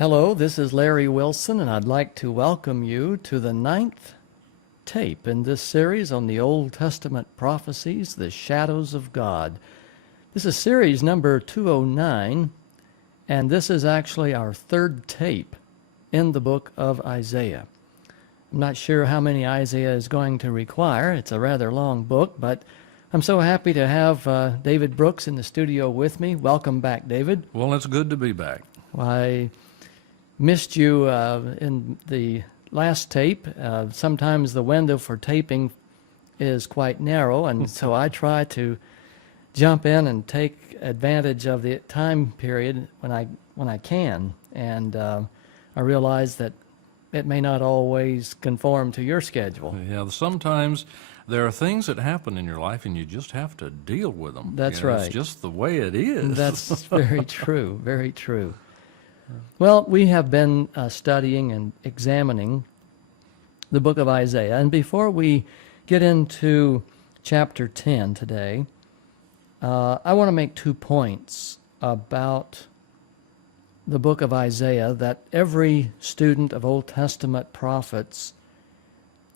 Hello, this is Larry Wilson, and I'd like to welcome you to the 9th tape in this series on the Old Testament prophecies, The Shadows of God. This is series number 209, and this is actually our third tape in the book of Isaiah. I'm not sure how many Isaiah is going to require. It's a rather long book, but I'm so happy to have David Brooks in the studio with me. Welcome back, David. Well, it's good to be back. I missed you in the last tape. Sometimes the window for taping is quite narrow, and so I try to jump in and take advantage of the time period when I can. And I realize that it may not always conform to your schedule. Yeah, sometimes there are things that happen in your life, and you just have to deal with them. That's right. It's just the way it is. That's very true, very true. Well, we have been studying and examining the book of Isaiah. And before we get into chapter 10 today, I want to make 2 points about the book of Isaiah that every student of Old Testament prophets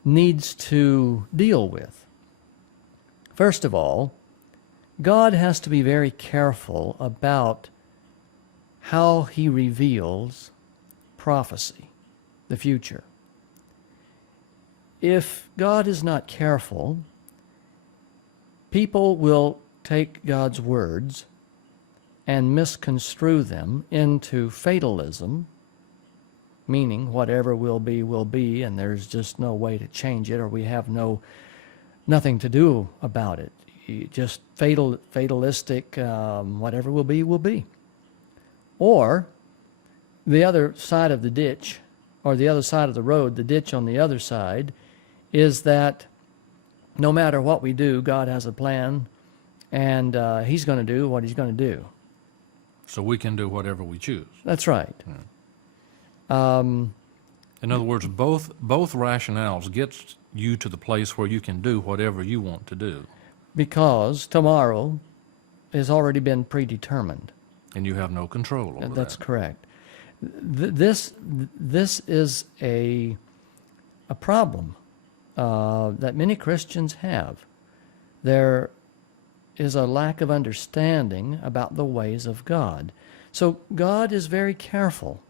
needs to deal with. First of all, God has to be very careful about how he reveals prophecy, the future. If God is not careful, people will take God's words and misconstrue them into fatalism, meaning whatever will be, and there's just no way to change it, or we have nothing to do about it. Just fatalistic, whatever will be, will be. Or the other side of the ditch, or the other side of the road, the ditch on the other side, is that no matter what we do, God has a plan, and he's going to do what he's going to do. So we can do whatever we choose. That's right. Yeah. In other words, both rationales get you to the place where you can do whatever you want to do. Because tomorrow has already been predetermined. And you have no control over that. That's correct. This is a problem that many Christians have. There is a lack of understanding about the ways of God. So God is very careful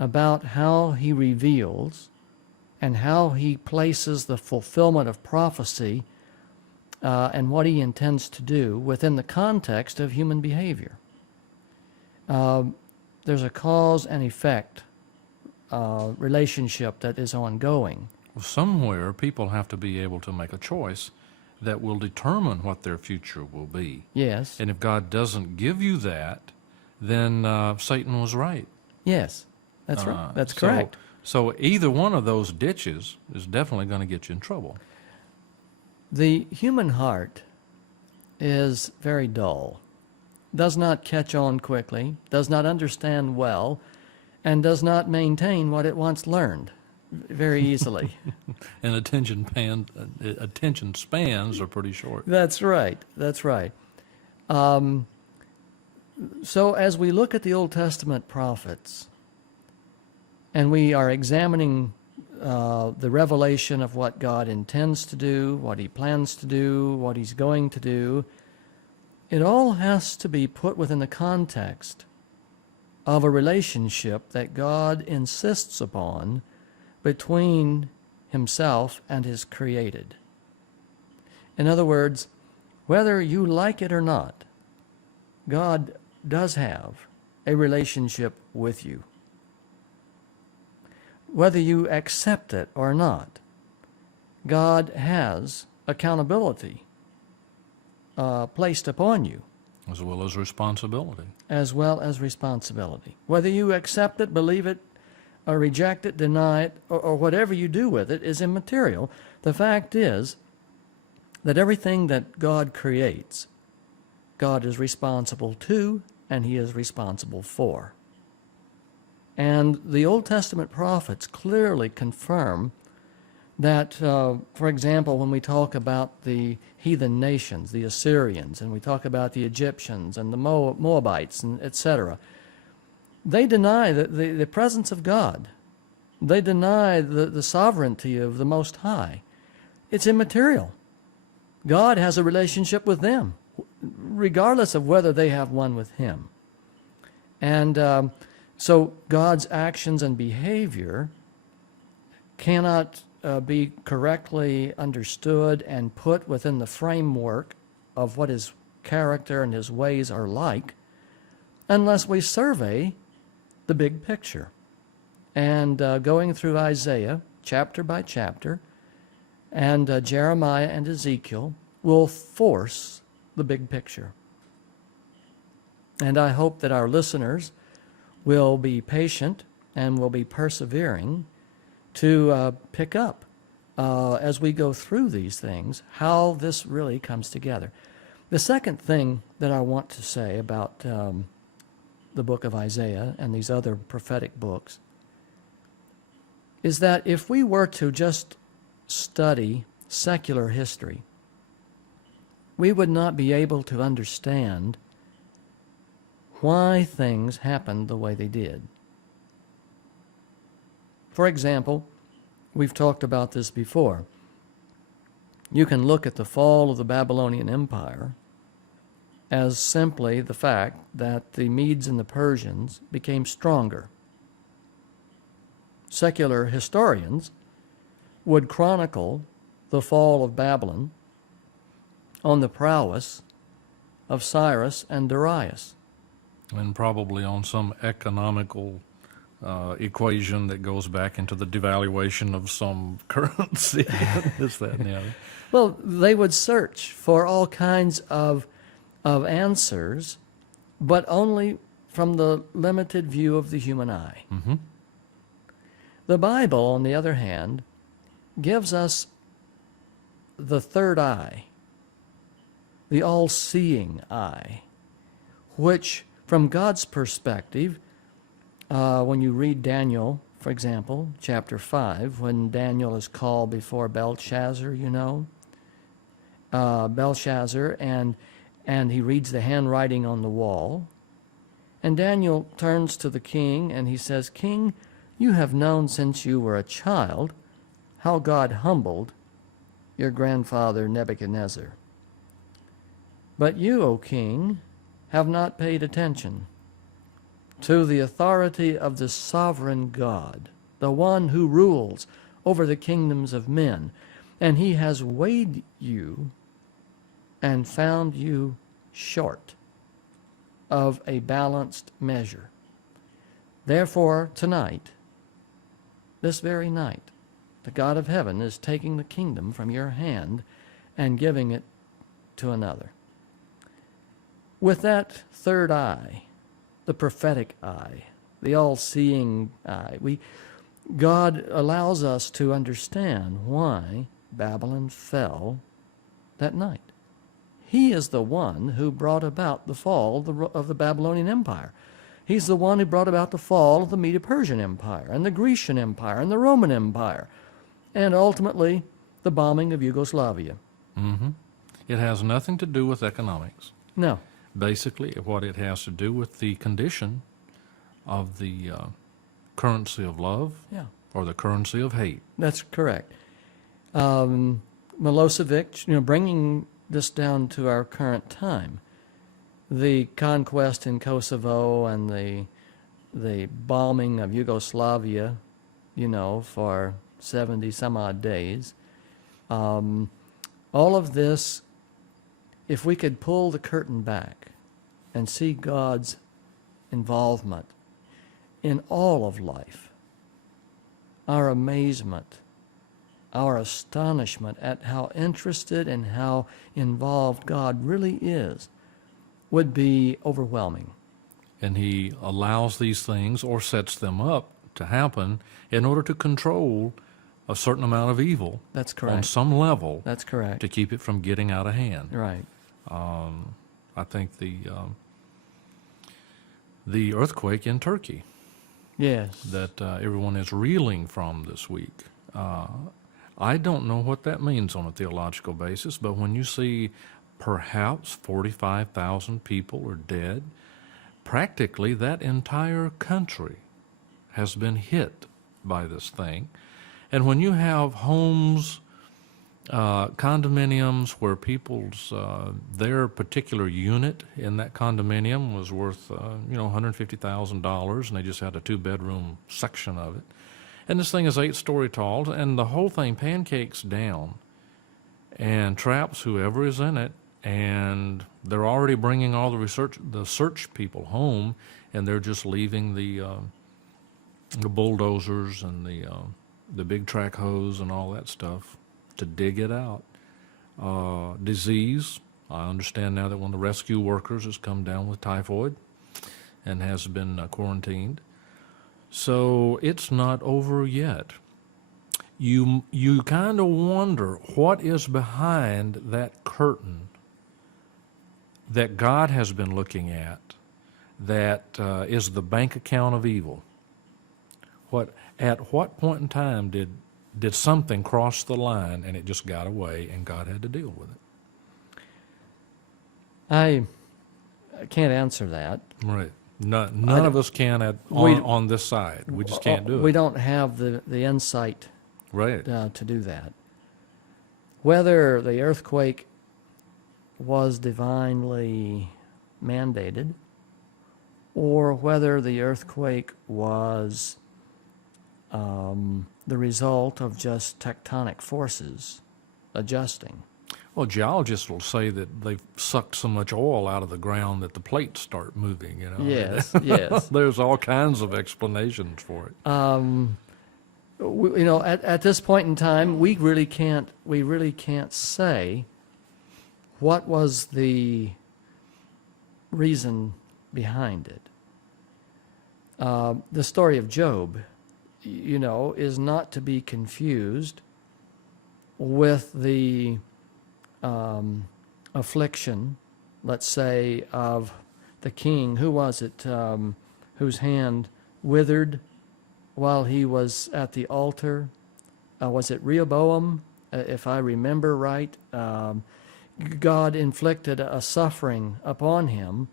about how he reveals and how he places the fulfillment of prophecy and what he intends to do within the context of human behavior. There's a cause and effect relationship that is ongoing. Well, somewhere people have to be able to make a choice that will determine what their future will be. Yes. And if God doesn't give you that, then Satan was right. Yes, that's right. That's correct. So either one of those ditches is definitely going to get you in trouble. The human heart is very dull, does not catch on quickly, does not understand well, and does not maintain what it once learned very easily. And attention spans are pretty short. That's right. That's right. So as we look at the Old Testament prophets, and we are examining the revelation of what God intends to do, what he plans to do, what he's going to do, it all has to be put within the context of a relationship that God insists upon between himself and his created. In other words, whether you like it or not, God does have a relationship with you. Whether you accept it or not, God has accountability placed upon you. As well as responsibility. As well as responsibility. Whether you accept it, believe it, or reject it, deny it, or whatever you do with it is immaterial. The fact is that everything that God creates, God is responsible to, and he is responsible for. And the Old Testament prophets clearly confirm that, for example, when we talk about the heathen nations, the Assyrians, and we talk about the Egyptians and the Moabites, and etc., they deny the presence of God. They deny the sovereignty of the Most High. It's immaterial. God has a relationship with them, regardless of whether they have one with Him. And so God's actions and behavior cannot be correctly understood and put within the framework of what His character and His ways are like unless we survey the big picture. And going through Isaiah chapter by chapter and Jeremiah and Ezekiel will force the big picture. And I hope that our listeners will be patient and will be persevering to pick up as we go through these things how this really comes together. The second thing that I want to say about the book of Isaiah and these other prophetic books is that if we were to just study secular history, we would not be able to understand why things happened the way they did. For example, we've talked about this before. You can look at the fall of the Babylonian Empire as simply the fact that the Medes and the Persians became stronger. Secular historians would chronicle the fall of Babylon on the prowess of Cyrus and Darius. And probably on some economical equation that goes back into the devaluation of some currency. This, that, and the other. Well, they would search for all kinds of answers, but only from the limited view of the human eye. Mm-hmm. The Bible, on the other hand, gives us the third eye, the all-seeing eye, which, from God's perspective, when you read Daniel, for example, chapter 5, when Daniel is called before Belshazzar, Belshazzar, and he reads the handwriting on the wall, and Daniel turns to the king and he says, "King, you have known since you were a child how God humbled your grandfather Nebuchadnezzar. But you, O king, have not paid attention to the authority of the sovereign God, the one who rules over the kingdoms of men, and he has weighed you and found you short of a balanced measure. Therefore, tonight, this very night, the God of heaven is taking the kingdom from your hand and giving it to another." With that third eye, the prophetic eye, the all-seeing eye, God allows us to understand why Babylon fell that night. He is the one who brought about the fall of the Babylonian Empire. He's the one who brought about the fall of the Medo-Persian Empire and the Grecian Empire and the Roman Empire, and ultimately the bombing of Yugoslavia. Mm-hmm. It has nothing to do with economics. No. Basically, what it has to do with the condition of the currency of love, Yeah. or the currency of hate. That's correct. Milosevic, bringing this down to our current time, the conquest in Kosovo and the bombing of Yugoslavia, for 70 some odd days, all of this, if we could pull the curtain back and see God's involvement in all of life, our amazement, our astonishment at how interested and how involved God really is would be overwhelming. And he allows these things or sets them up to happen in order to control a certain amount of evil. That's correct. On some level. That's correct. To keep it from getting out of hand. Right. I think the earthquake in Turkey. Yes. That everyone is reeling from this week. I don't know what that means on a theological basis, but when you see perhaps 45,000 people are dead, practically that entire country has been hit by this thing. And when you have homes, condominiums where people's, their particular unit in that condominium was worth, $150,000, and they just had a 2-bedroom section of it. And this thing is 8-story tall, and the whole thing pancakes down and traps whoever is in it, and they're already bringing all the search people home, and they're just leaving the bulldozers and the big track hose and all that stuff to dig it out. Disease, I understand now that one of the rescue workers has come down with typhoid and has been quarantined. So it's not over yet. You kind of wonder what is behind that curtain that God has been looking at, that is the bank account of evil. At what point in time did something cross the line and it just got away and God had to deal with it? I can't answer that. Right. None of us can on this side. We just can't do it. We don't have the insight Right. to do that. Whether the earthquake was divinely mandated or whether the earthquake was the result of just tectonic forces adjusting. Well, geologists will say that they've sucked so much oil out of the ground that the plates start moving, Yes, yes. There's all kinds of explanations for it. At this point in time, we really can't say what was the reason behind it. The story of Job, is not to be confused with the affliction, let's say, of the king. Who was it whose hand withered while he was at the altar? Was it Rehoboam? If I remember right, God inflicted a suffering upon him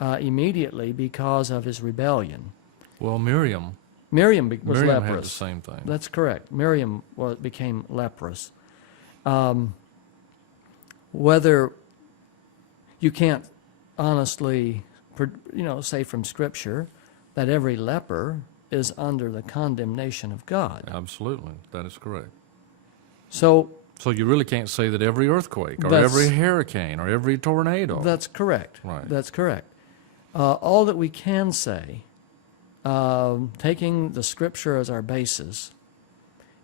immediately because of his rebellion. Well, Miriam was leprous. had the same thing. That's correct. Miriam became leprous. Whether you can't honestly, say from Scripture that every leper is under the condemnation of God. Absolutely, that is correct. So you really can't say that every earthquake or every hurricane or every tornado. That's correct. Right. That's correct. All that we can say, taking the Scripture as our basis,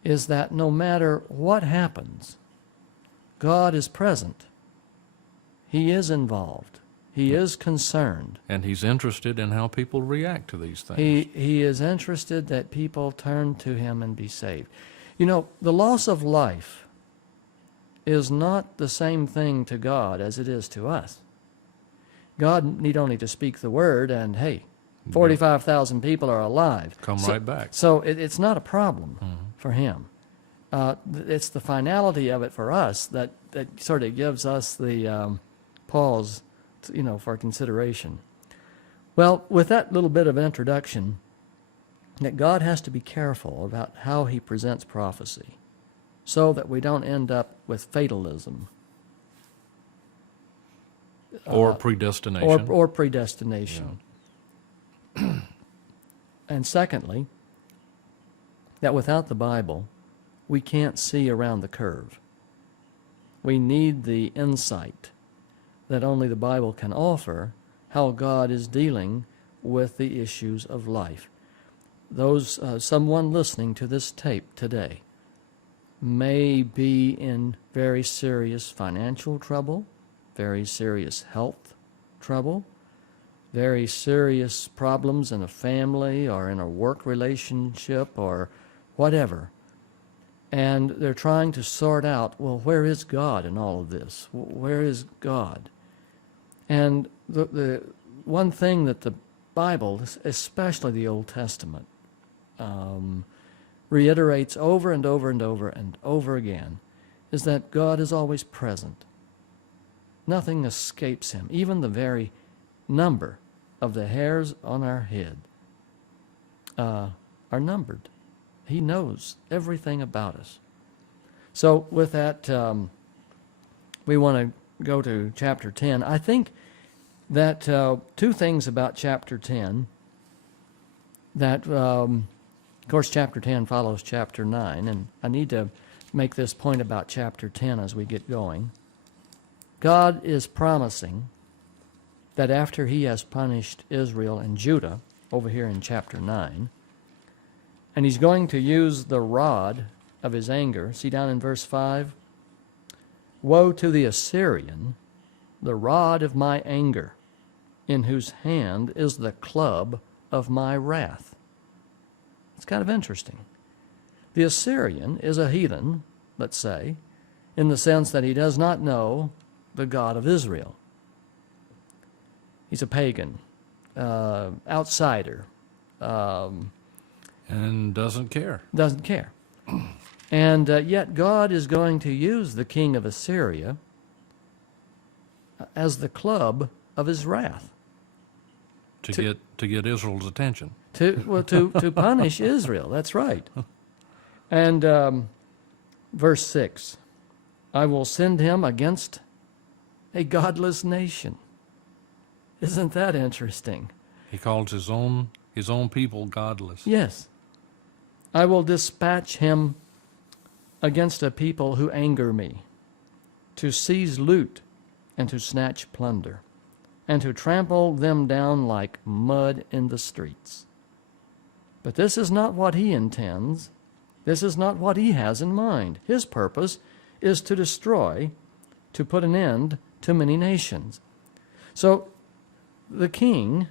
is that no matter what happens, God is present. He is involved. He is concerned. And He's interested in how people react to these things. He is interested that people turn to Him and be saved. The loss of life is not the same thing to God as it is to us. God need only to speak the word and, hey, 45,000 people are alive. Come right back. So it's not a problem for Him. It's the finality of it for us that sort of gives us the pause, for consideration. Well, with that little bit of introduction, that God has to be careful about how He presents prophecy so that we don't end up with fatalism. Or predestination. Or predestination. Yeah. And secondly, that without the Bible, we can't see around the curve. We need the insight that only the Bible can offer, how God is dealing with the issues of life. Someone listening to this tape today may be in very serious financial trouble, very serious health trouble, very serious problems in a family or in a work relationship or whatever. And they're trying to sort out, well, where is God in all of this? Where is God? And the one thing that the Bible, especially the Old Testament, reiterates over and over and over and over again, is that God is always present. Nothing escapes Him. Even the very number of the hairs on our head are numbered. He knows everything about us. So with that, we want to go to chapter 10. I think that two things about chapter 10, that, of course, chapter 10 follows chapter 9, and I need to make this point about chapter 10 as we get going. God is promising that after he has punished Israel and Judah, over here in chapter 9, and he's going to use the rod of his anger. See down in verse 5? Woe to the Assyrian, the rod of my anger, in whose hand is the club of my wrath. It's kind of interesting. The Assyrian is a heathen, let's say, in the sense that he does not know the God of Israel. He's a pagan, outsider. And doesn't care. Doesn't care. And yet God is going to use the king of Assyria as the club of his wrath. To get Israel's attention. To punish Israel. That's right. And verse 6, I will send him against a godless nation. Isn't that interesting? He calls his own people godless. Yes. I will dispatch him against a people who anger me, to seize loot and to snatch plunder, and to trample them down like mud in the streets. But this is not what he intends. This is not what he has in mind. His purpose is to destroy, to put an end to many nations. So the king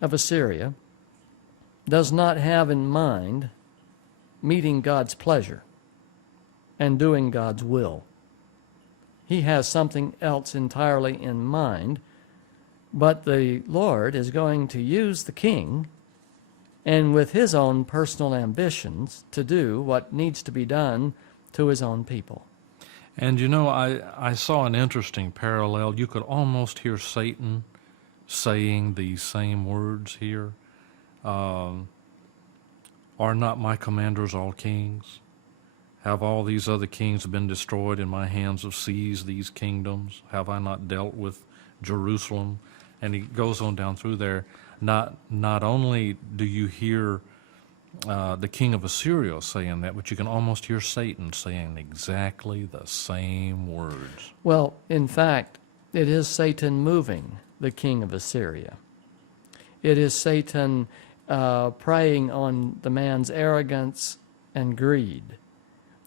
of Assyria does not have in mind meeting God's pleasure and doing God's will. He has something else entirely in mind, but the Lord is going to use the king and with his own personal ambitions to do what needs to be done to his own people. And you know, I saw an interesting parallel. You could almost hear Satan saying these same words here. Are not my commanders all kings? Have all these other kings been destroyed and my hands have seized these kingdoms? Have I not dealt with Jerusalem? And he goes on down through there. Not only do you hear the king of Assyria saying that, but you can almost hear Satan saying exactly the same words. Well, in fact, it is Satan moving the king of Assyria. It is Satan preying on the man's arrogance and greed.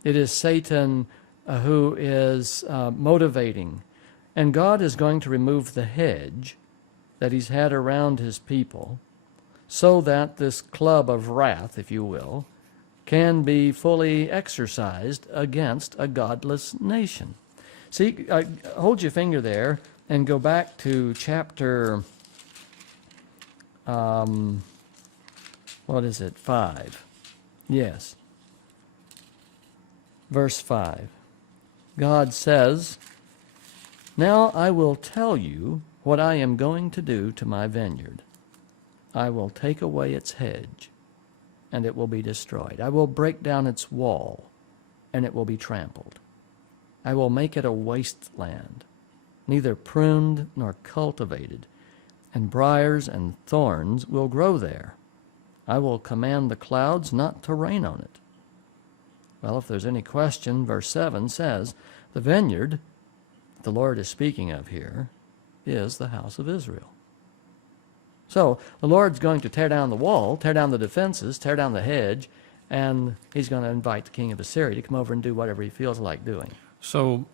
It is Satan who is motivating. And God is going to remove the hedge that he's had around his people so that this club of wrath, if you will, can be fully exercised against a godless nation. See, hold your finger there and go back to chapter, 5. Yes. Verse 5. God says, now I will tell you what I am going to do to my vineyard. I will take away its hedge, and it will be destroyed. I will break down its wall, and it will be trampled. I will make it a wasteland, neither pruned nor cultivated, and briars and thorns will grow there. I will command the clouds not to rain on it. Well, if there's any question, verse 7 says, the vineyard the Lord is speaking of here is the house of Israel. So the Lord's going to tear down the wall, tear down the defenses, tear down the hedge, and he's going to invite the king of Assyria to come over and do whatever he feels like doing. So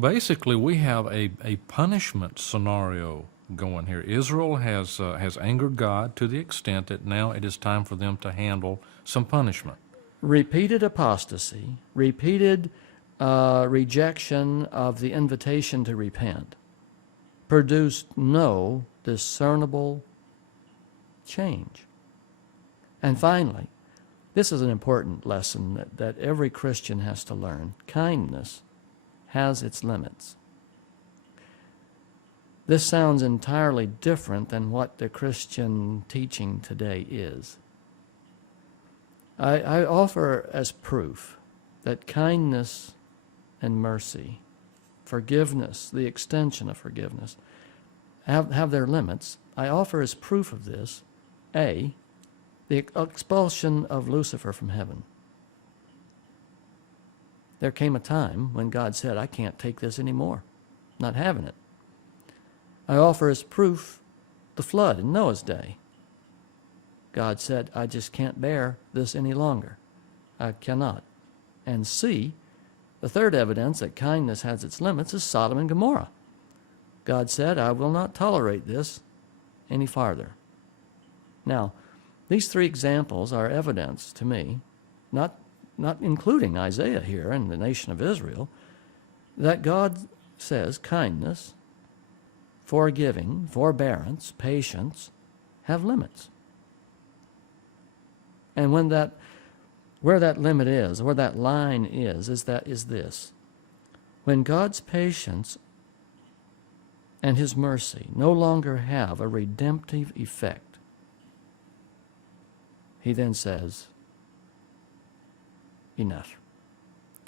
basically we have a punishment scenario going here. Israel has angered God to the extent that now it is time for them to handle some punishment. Repeated apostasy, repeated rejection of the invitation to repent produced no discernible change. And finally, this is an important lesson that every Christian has to learn. Kindness has its limits. This sounds entirely different than what the Christian teaching today is. I offer as proof that kindness and mercy, forgiveness, the extension of forgiveness, have their limits. I offer as proof of this, A, the expulsion of Lucifer from heaven. There came a time when God said, I can't take this anymore. I'm not having it. I offer as proof the flood in Noah's day. God said, I just can't bear this any longer. I cannot. And C, the third evidence that kindness has its limits is Sodom and Gomorrah. God said, I will not tolerate this any farther. Now, these three examples are evidence to me, not including Isaiah here and the nation of Israel, that God says kindness, forgiving, forbearance, patience have limits. And where that limit is, where that line is this. When God's patience and his mercy no longer have a redemptive effect, he then says, enough.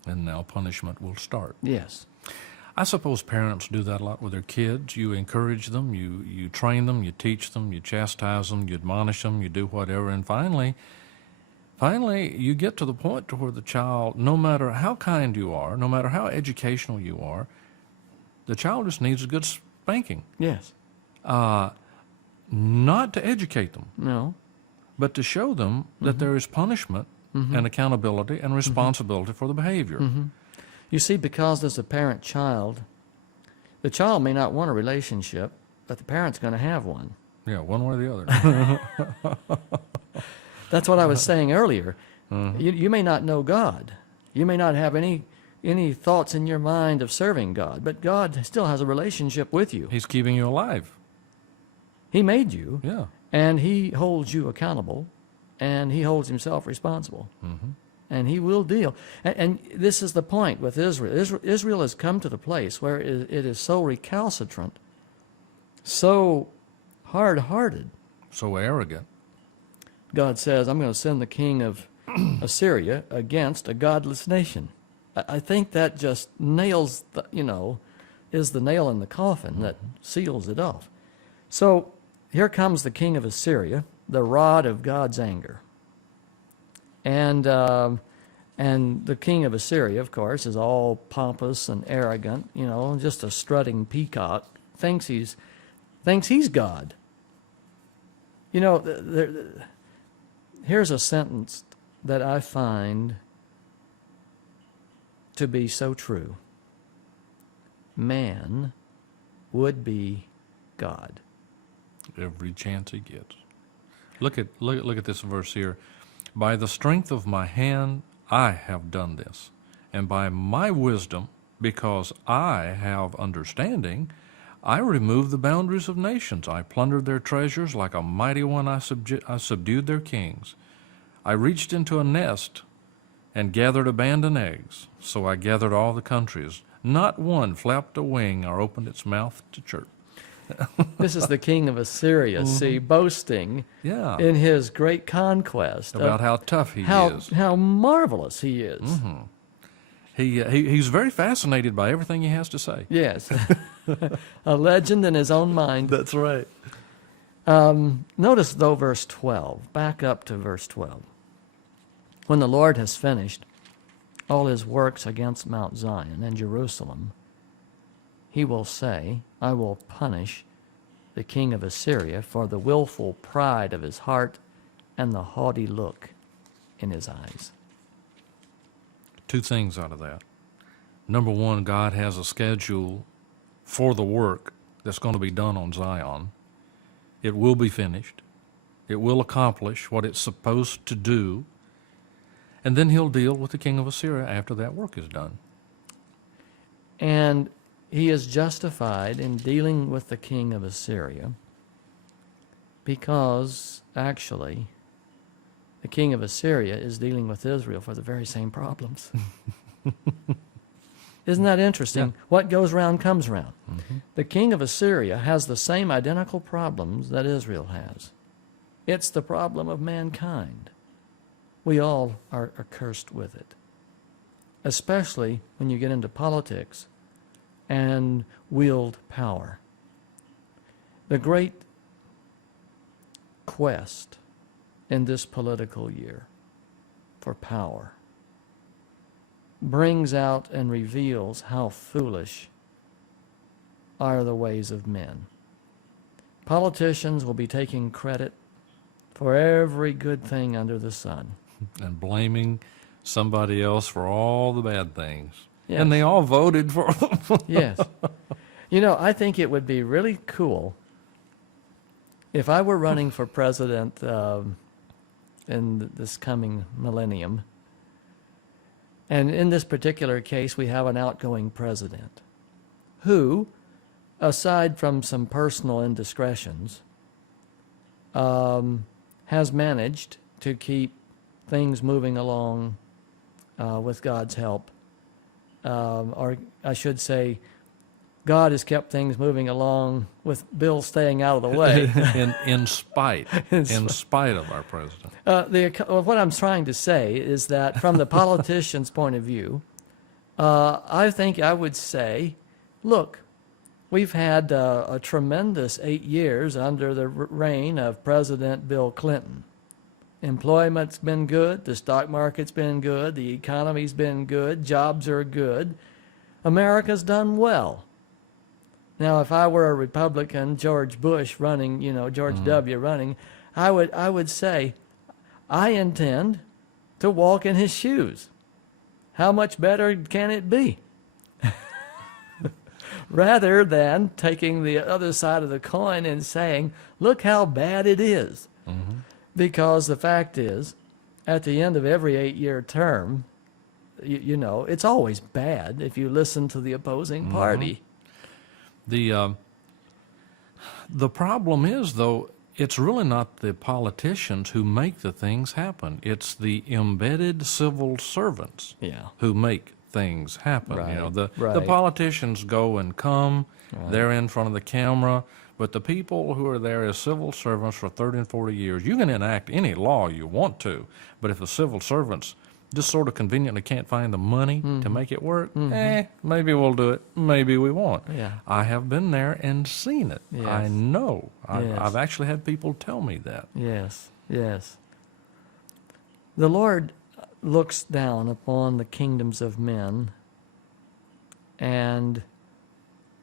And now punishment will start. Yes. I suppose parents do that a lot with their kids. You encourage them, you train them, you teach them, you chastise them, you admonish them, you do whatever, and finally you get to the point to where the child, no matter how kind you are, no matter how educational you are, the child just needs a good spanking. Yes. Not to educate them, No. but to show them that there is punishment and accountability and responsibility for the behavior. You see, because there's a parent-child, the child may not want a relationship, but the parent's going to have one. Yeah, one way or the other. That's what I was saying earlier. You may not know God. You may not have any thoughts in your mind of serving God, but God still has a relationship with you. He's keeping you alive. He made you, Yeah. and he holds you accountable, and he holds himself responsible. And he will deal. And this is the point with Israel. Israel has come to the place where it is so recalcitrant, so hard-hearted. So arrogant. God says, I'm going to send the king of Assyria against a godless nation. I think that just nails, is the nail in the coffin that seals it off. So here comes the king of Assyria, the rod of God's anger. And the king of Assyria, of course, is all pompous and arrogant, just a strutting peacock, thinks he's God. Here's a sentence that I find to be so true. Man would be God. Every chance he gets. Look at this verse here. By the strength of my hand I have done this, and by my wisdom, because I have understanding, I removed the boundaries of nations. I plundered their treasures like a mighty one. I subdued their kings. I reached into a nest and gathered abandoned eggs. So I gathered all the countries. Not one flapped a wing or opened its mouth to chirp. This is the king of Assyria, see, boasting in his great conquest. About how tough he is. How marvelous he is. He's very fascinated by everything he has to say. Yes. A legend in his own mind. That's right. Notice, though, verse 12. Back up to verse 12. When the Lord has finished all his works against Mount Zion and Jerusalem, he will say, I will punish the king of Assyria for the willful pride of his heart and the haughty look in his eyes. Two things out of that. Number one, God has a schedule for the work that's going to be done on Zion. It will be finished. It will accomplish what it's supposed to do. And then he'll deal with the king of Assyria after that work is done. And he is justified in dealing with the king of Assyria because, actually, the king of Assyria is dealing with Israel for the very same problems. Isn't that interesting? Yeah. What goes round comes round. Mm-hmm. The king of Assyria has the same identical problems that Israel has. It's the problem of mankind. We all are cursed with it, especially when you get into politics and wield power. The great quest in this political year for power brings out and reveals how foolish are the ways of men. Politicians will be taking credit for every good thing under the sun. And blaming somebody else for all the bad things. Yes. And they all voted for them. Yes. You know, I think it would be really cool if I were running for president in this coming millennium. And in this particular case, we have an outgoing president who, aside from some personal indiscretions, has managed to keep things moving along with God's help. Or I should say, God has kept things moving along with Bill staying out of the way. in spite of our president. What I'm trying to say is that from the politician's point of view, I think I would say, look, we've had a tremendous 8 years under the reign of President Bill Clinton. Employment's been good, the stock market's been good, the economy's been good, jobs are good. America's done well. Now, if I were a Republican, George Bush running, George W. running, I would say, I intend to walk in his shoes. How much better can it be? Rather than taking the other side of the coin and saying, look how bad it is. Mm-hmm. Because the fact is, at the end of every 8-year term, it's always bad if you listen to the opposing party. The problem is, though, it's really not the politicians who make the things happen. It's the embedded civil servants who make things happen. Right, The right. politicians go and come, Right. they're in front of the camera, but the people who are there as civil servants for 30 and 40 years, you can enact any law you want to, but if the civil servants just sort of conveniently can't find the money to make it work, maybe we'll do it, maybe we won't. Yeah. I have been there and seen it. Yes. I know. Yes. I've actually had people tell me that. Yes, yes. The Lord looks down upon the kingdoms of men, and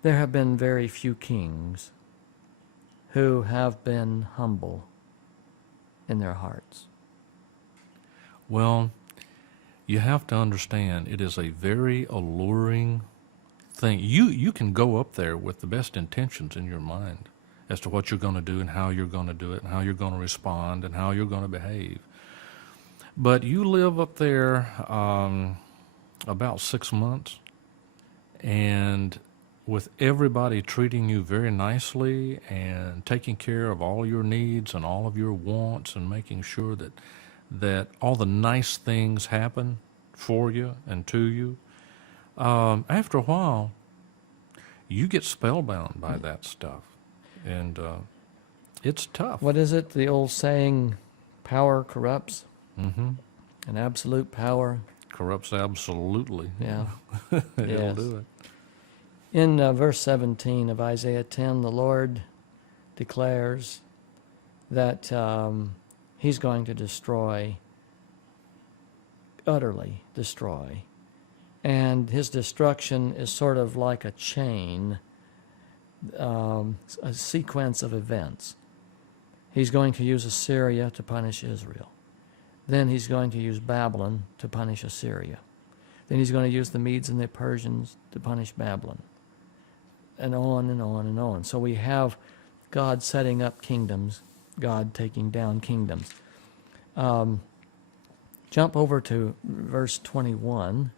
there have been very few kings who have been humble in their hearts. Well, you have to understand, it is a very alluring thing. You can go up there with the best intentions in your mind as to what you're going to do and how you're going to do it and how you're going to respond and how you're going to behave. But you live up there about 6 months, and with everybody treating you very nicely and taking care of all your needs and all of your wants and making sure that all the nice things happen for you and to you, after a while, you get spellbound by that stuff. And it's tough. What is it? The old saying, power corrupts, Mm-hmm. and absolute power. Corrupts absolutely. Yeah. It'll Yes. do it. In verse 17 of Isaiah 10, the Lord declares that he's going to destroy, utterly destroy. And his destruction is sort of like a chain, a sequence of events. He's going to use Assyria to punish Israel. Then he's going to use Babylon to punish Assyria. Then he's going to use the Medes and the Persians to punish Babylon. And on and on and on. So we have God setting up kingdoms, God taking down kingdoms. Jump over to verse 21.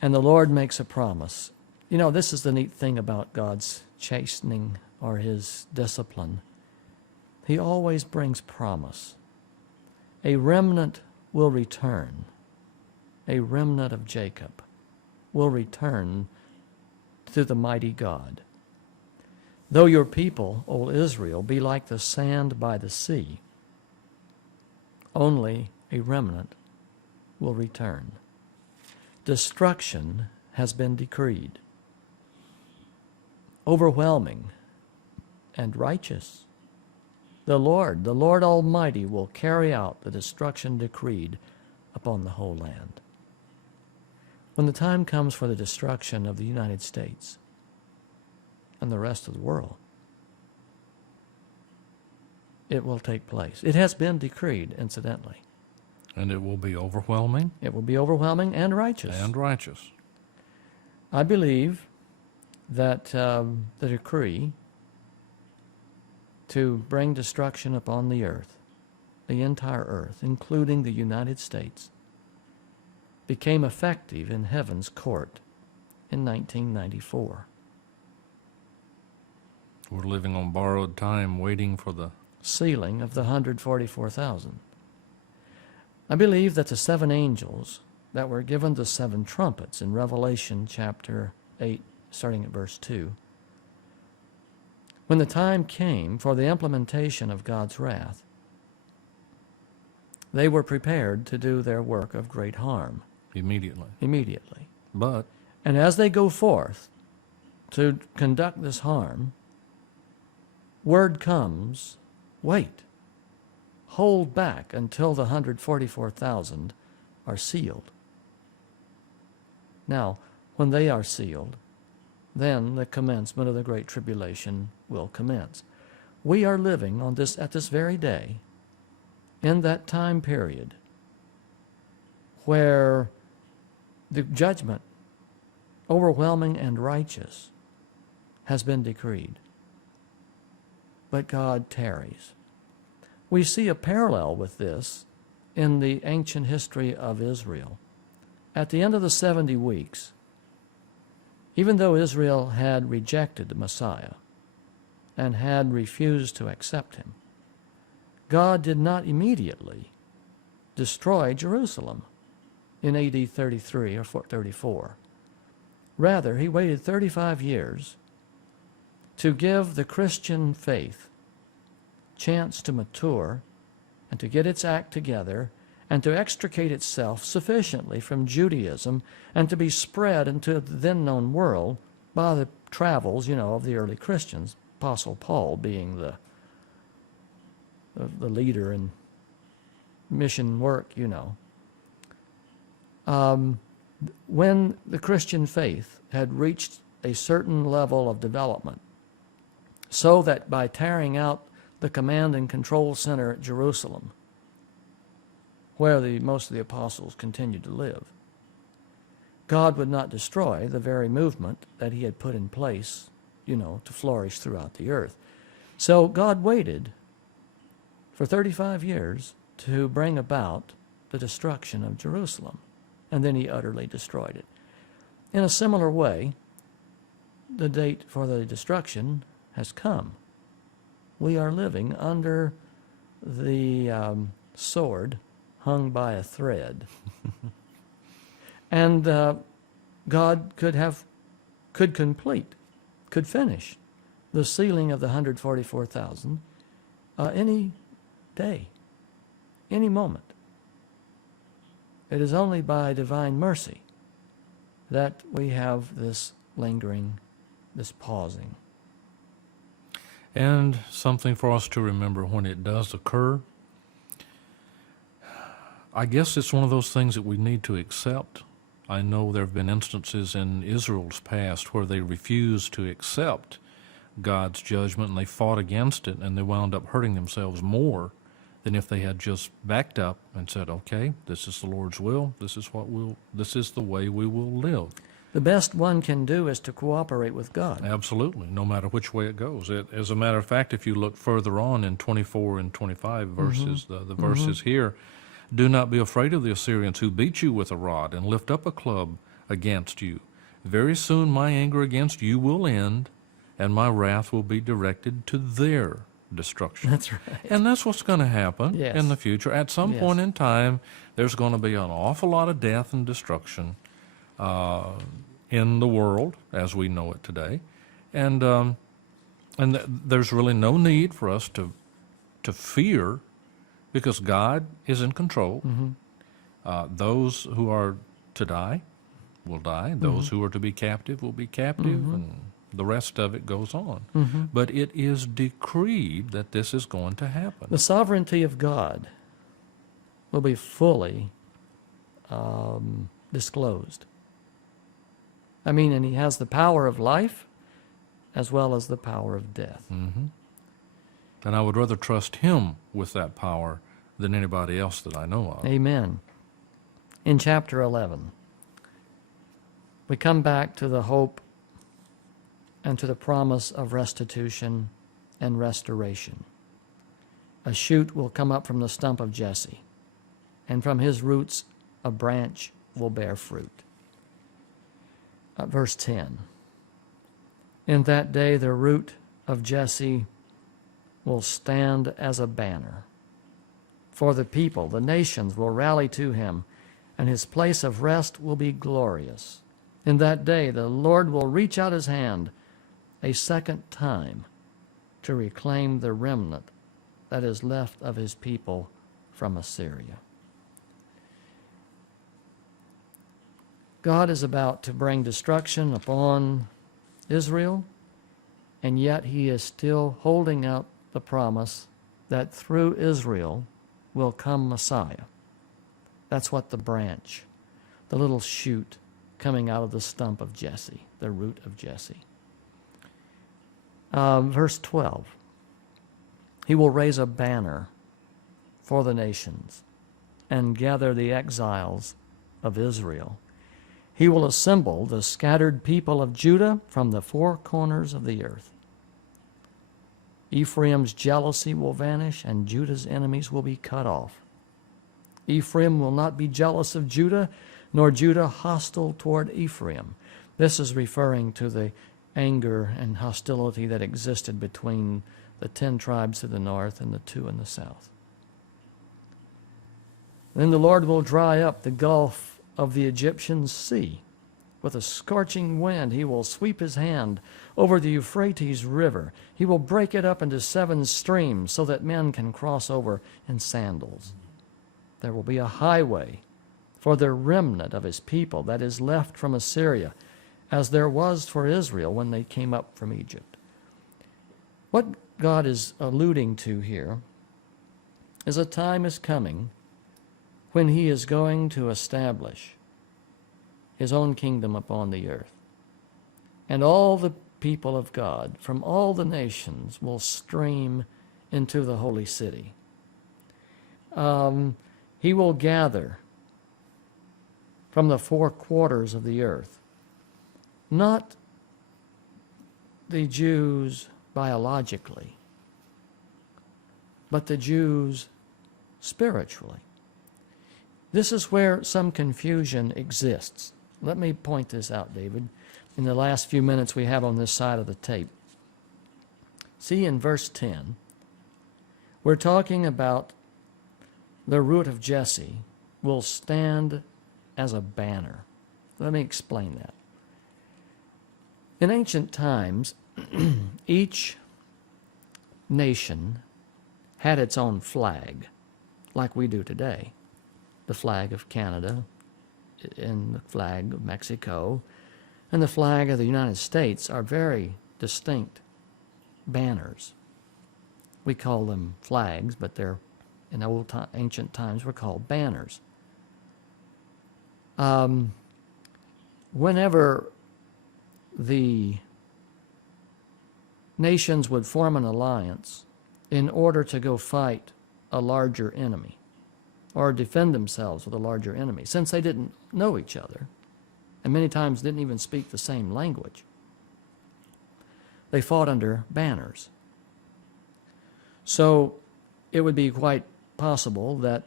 And the Lord makes a promise. This is the neat thing about God's chastening or his discipline. He always brings promise. A remnant will return, a remnant of Jacob. will return to the mighty God. Though your people, O Israel, be like the sand by the sea, only a remnant will return. Destruction has been decreed, overwhelming and righteous. The Lord Almighty, will carry out the destruction decreed upon the whole land. When the time comes for the destruction of the United States and the rest of the world, it will take place. It has been decreed, incidentally. And it will be overwhelming. It will be overwhelming and righteous. And righteous. I believe that the decree to bring destruction upon the earth, the entire earth, including the United States, became effective in heaven's court in 1994. We're living on borrowed time, waiting for the Sealing of the 144,000. I believe that the 7 angels that were given the 7 trumpets in Revelation chapter 8, starting at verse 2, when the time came for the implementation of God's wrath, they were prepared to do their work of great harm immediately. But And as they go forth to conduct this harm, word comes, wait, hold back until the 144,000 are sealed. Now, when they are sealed, then the commencement of the Great Tribulation will commence. We are living on this at this very day in that time period where the judgment, overwhelming and righteous, has been decreed. But God tarries. We see a parallel with this in the ancient history of Israel. At the end of the 70 weeks, even though Israel had rejected the Messiah and had refused to accept him, God did not immediately destroy Jerusalem in AD 33 or 34. Rather, he waited 35 years to give the Christian faith chance to mature and to get its act together and to extricate itself sufficiently from Judaism and to be spread into the then known world by the travels, of the early Christians, Apostle Paul being the leader in mission work, When the Christian faith had reached a certain level of development, so that by tearing out the command and control center at Jerusalem, where most of the apostles continued to live, God would not destroy the very movement that he had put in place, to flourish throughout the earth. So God waited for 35 years to bring about the destruction of Jerusalem, and then he utterly destroyed it. In a similar way, the date for the destruction has come. We are living under the sword hung by a thread. And God could finish the sealing of the 144,000 any day, any moment. It is only by divine mercy that we have this lingering, this pausing. And something for us to remember when it does occur. I guess it's one of those things that we need to accept. I know there have been instances in Israel's past where they refused to accept God's judgment and they fought against it, and they wound up hurting themselves more than if they had just backed up and said, okay, this is the Lord's will, this is the way we will live. The best one can do is to cooperate with God. Absolutely, no matter which way it goes. As a matter of fact, if you look further on in 24 and 25 verses, the verses here, do not be afraid of the Assyrians who beat you with a rod and lift up a club against you. Very soon my anger against you will end, and my wrath will be directed to their destruction. That's right. And that's what's going to happen Yes. in the future. At some Yes. point in time, there's going to be an awful lot of death and destruction. in the world as we know it today, and there's really no need for us to fear, because God is in control. Those who are to die will die. Those who are to be captive will be captive, and the rest of it goes on. But it is decreed that this is going to happen. The sovereignty of God will be fully disclosed. I mean, and he has the power of life as well as the power of death. And I would rather trust him with that power than anybody else that I know of. Amen. In chapter 11, we come back to the hope and to the promise of restitution and restoration. A shoot will come up from the stump of Jesse, and from his roots a branch will bear fruit. Verse 10. In that day the root of Jesse will stand as a banner. For the people, the nations, will rally to him, and his place of rest will be glorious. In that day the Lord will reach out his hand a second time to reclaim the remnant that is left of his people from Assyria. God is about to bring destruction upon Israel, and yet he is still holding out the promise that through Israel will come Messiah. That's what the branch, the little shoot coming out of the stump of Jesse, the root of Jesse. Verse 12. He will raise a banner for the nations and gather the exiles of Israel. He will assemble the scattered people of Judah from the four corners of the earth. Ephraim's jealousy will vanish, and Judah's enemies will be cut off. Ephraim will not be jealous of Judah, nor Judah hostile toward Ephraim. This is referring to the anger and hostility that existed between the 10 tribes to the north and the 2 in the south. Then the Lord will dry up the gulf of the Egyptian sea. With a scorching wind, he will sweep his hand over the Euphrates River. He will break it up into 7 streams so that men can cross over in sandals. There will be a highway for the remnant of his people that is left from Assyria, as there was for Israel when they came up from Egypt. What God is alluding to here is a time is coming when he is going to establish his own kingdom upon the earth. And all the people of God from all the nations will stream into the holy city. He will gather from the 4 quarters of the earth, not the Jews biologically, but the Jews spiritually. This is where some confusion exists. Let me point this out, David, in the last few minutes we have on this side of the tape. See, in verse 10, we're talking about the root of Jesse will stand as a banner. Let me explain that. In ancient times, each nation had its own flag, like we do today. The flag of Canada, and the flag of Mexico, and the flag of the United States are very distinct banners. We call them flags, but they're, in ancient times, were called banners. Whenever the nations would form an alliance in order to go fight a larger enemy, or defend themselves with a larger enemy, since they didn't know each other, and many times didn't even speak the same language, they fought under banners. So it would be quite possible that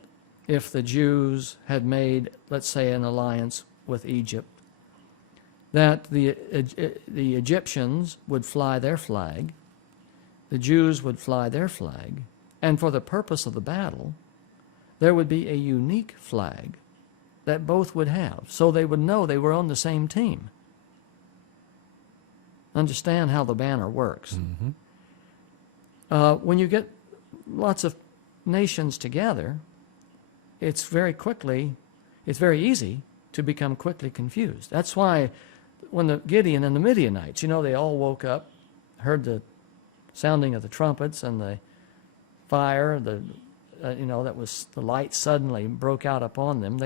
if the Jews had made, let's say, an alliance with Egypt, that the Egyptians would fly their flag, the Jews would fly their flag, and for the purpose of the battle, there would be a unique flag that both would have, so they would know they were on the same team. Understand how the banner works. When you get lots of nations together, it's very easy to become quickly confused. That's why when the Gideon and the Midianites, they all woke up, heard the sounding of the trumpets and the fire, that was the light suddenly broke out upon them.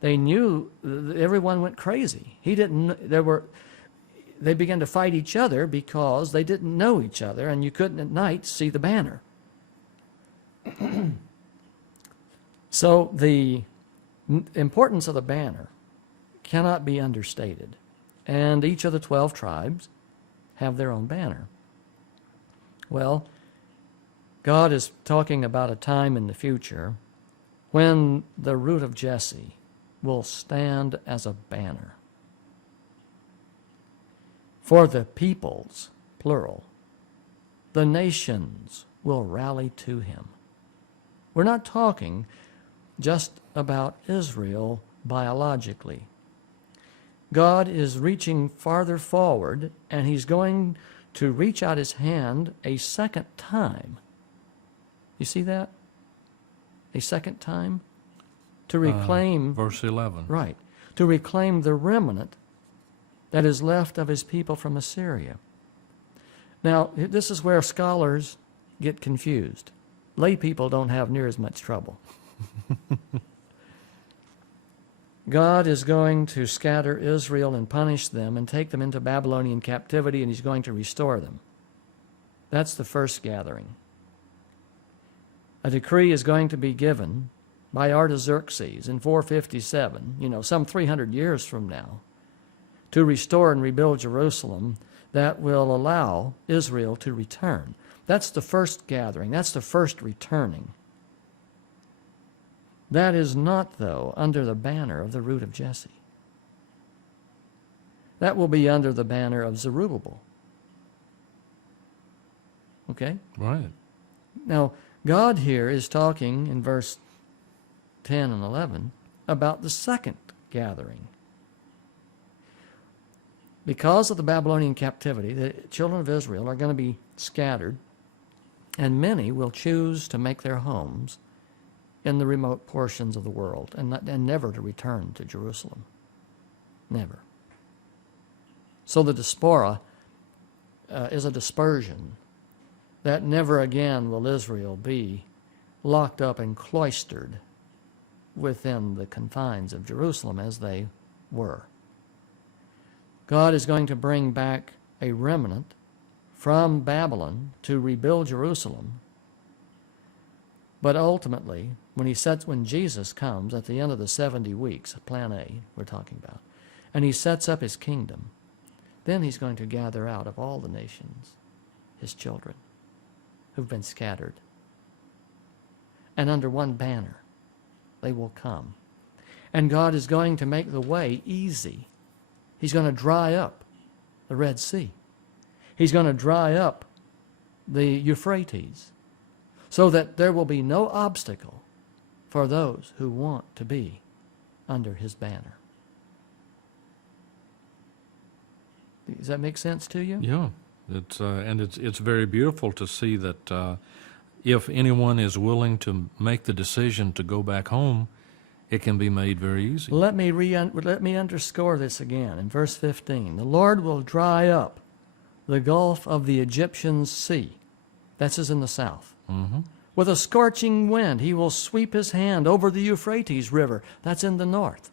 They knew everyone went crazy. They began to fight each other because they didn't know each other, and you couldn't at night see the banner. So the importance of the banner cannot be understated. And each of the 12 tribes have their own banner. Well, God is talking about a time in the future when the root of Jesse will stand as a banner for the peoples, plural. The nations will rally to him. We're not talking just about Israel biologically. God is reaching farther forward, and he's going to reach out his hand a second time. You see that? A second time? To reclaim... verse 11. Right. To reclaim the remnant that is left of his people from Assyria. Now, this is where scholars get confused. Lay people don't have near as much trouble. God is going to scatter Israel and punish them and take them into Babylonian captivity, and he's going to restore them. That's the first gathering. A decree is going to be given by Artaxerxes in 457, some 300 years from now, to restore and rebuild Jerusalem that will allow Israel to return. That's the first gathering. That's the first returning. That is not, though, under the banner of the root of Jesse. That will be under the banner of Zerubbabel. Okay? Right. Now, God here is talking in verse 10 and 11 about the second gathering. Because of the Babylonian captivity, the children of Israel are going to be scattered, and many will choose to make their homes in the remote portions of the world and never to return to Jerusalem. Never. So the diaspora is a dispersion that never again will Israel be locked up and cloistered within the confines of Jerusalem as they were. God is going to bring back a remnant from Babylon to rebuild Jerusalem. But ultimately, when Jesus comes at the end of the 70 weeks, plan A we're talking about, and he sets up his kingdom, then he's going to gather out of all the nations his children who've been scattered. And under one banner, they will come. And God is going to make the way easy. He's going to dry up the Red Sea. He's going to dry up the Euphrates so that there will be no obstacle for those who want to be under his banner. Does that make sense to you? Yeah. It's very beautiful to see that if anyone is willing to make the decision to go back home, it can be made very easy. Let me underscore this again in verse 15. The Lord will dry up the gulf of the Egyptian sea. That's as in the south. Mm-hmm. With a scorching wind, he will sweep his hand over the Euphrates River. That's in the north.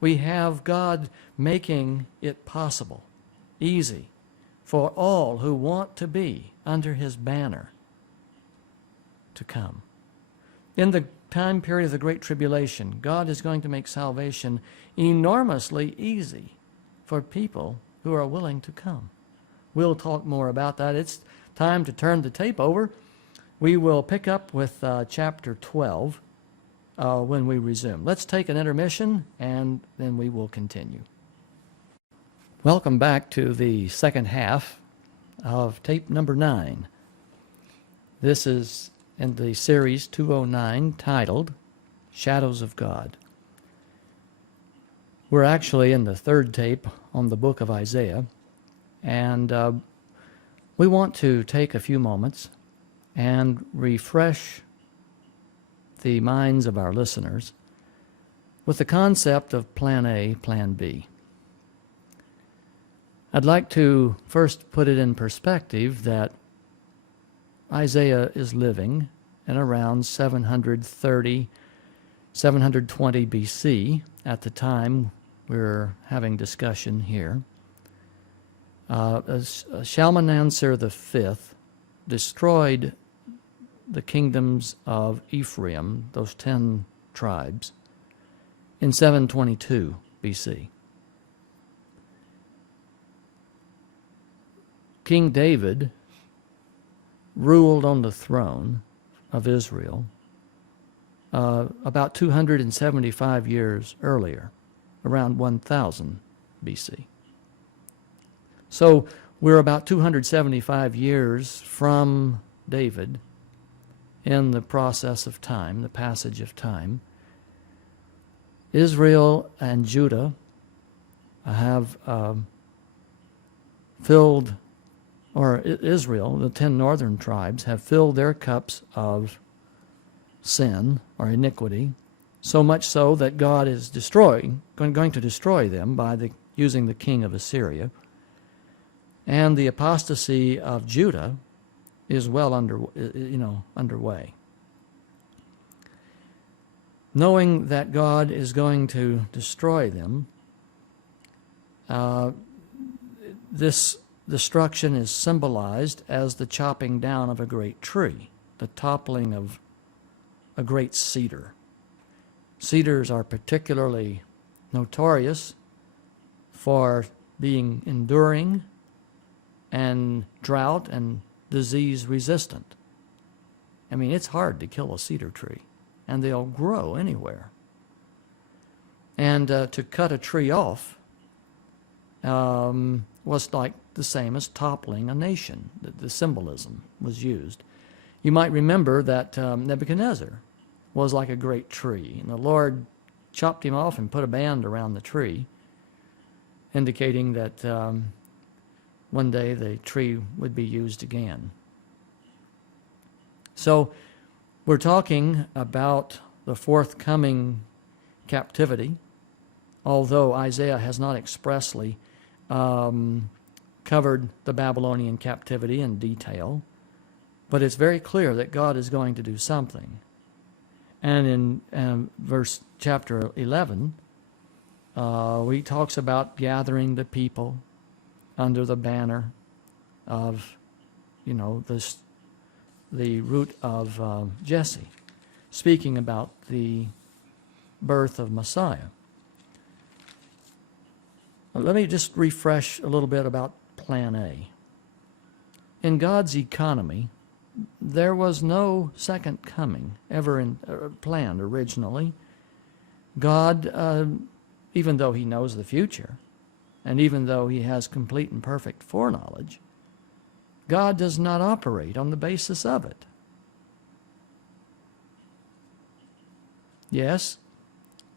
We have God making it possible, easy, for all who want to be under his banner to come. In the time period of the Great Tribulation, God is going to make salvation enormously easy for people who are willing to come. We'll talk more about that. It's time to turn the tape over. We will pick up with chapter 12 when we resume. Let's take an intermission, and then we will continue. Welcome back to the second half of tape number 9. This is in the series 209 titled Shadows of God. We're actually in the third tape on the book of Isaiah, and we want to take a few moments and refresh the minds of our listeners with the concept of Plan A, Plan B. I'd like to first put it in perspective that Isaiah is living in around 720 BC at the time we're having discussion here. Shalmaneser V destroyed the kingdoms of Ephraim, those 10 tribes, in 722 BC. King David ruled on the throne of Israel about 275 years earlier, around 1000 BC. So we're about 275 years from David in the process of time, the passage of time. Israel and Judah have filled, or Israel, the 10 northern tribes, have filled their cups of sin or iniquity, so much so that God is going to destroy them by using the king of Assyria. And the apostasy of Judah is well underway. Knowing that God is going to destroy them, this destruction is symbolized as the chopping down of a great tree, the toppling of a great cedar. Cedars are particularly notorious for being enduring and drought and disease resistant. I mean, it's hard to kill a cedar tree, and they'll grow anywhere. And to cut a tree off was like the same as toppling a nation. The symbolism was used. You might remember that Nebuchadnezzar was like a great tree, and the Lord chopped him off and put a band around the tree, indicating that one day the tree would be used again. So we're talking about the forthcoming captivity, although Isaiah has not expressly covered the Babylonian captivity in detail, but it's very clear that God is going to do something. And in chapter 11, he talks about gathering the people under the banner of, the root of Jesse, speaking about the birth of Messiah. Let me just refresh a little bit about Plan A. In God's economy, there was no second coming ever planned originally. God, even though he knows the future, and even though he has complete and perfect foreknowledge, God does not operate on the basis of it. Yes,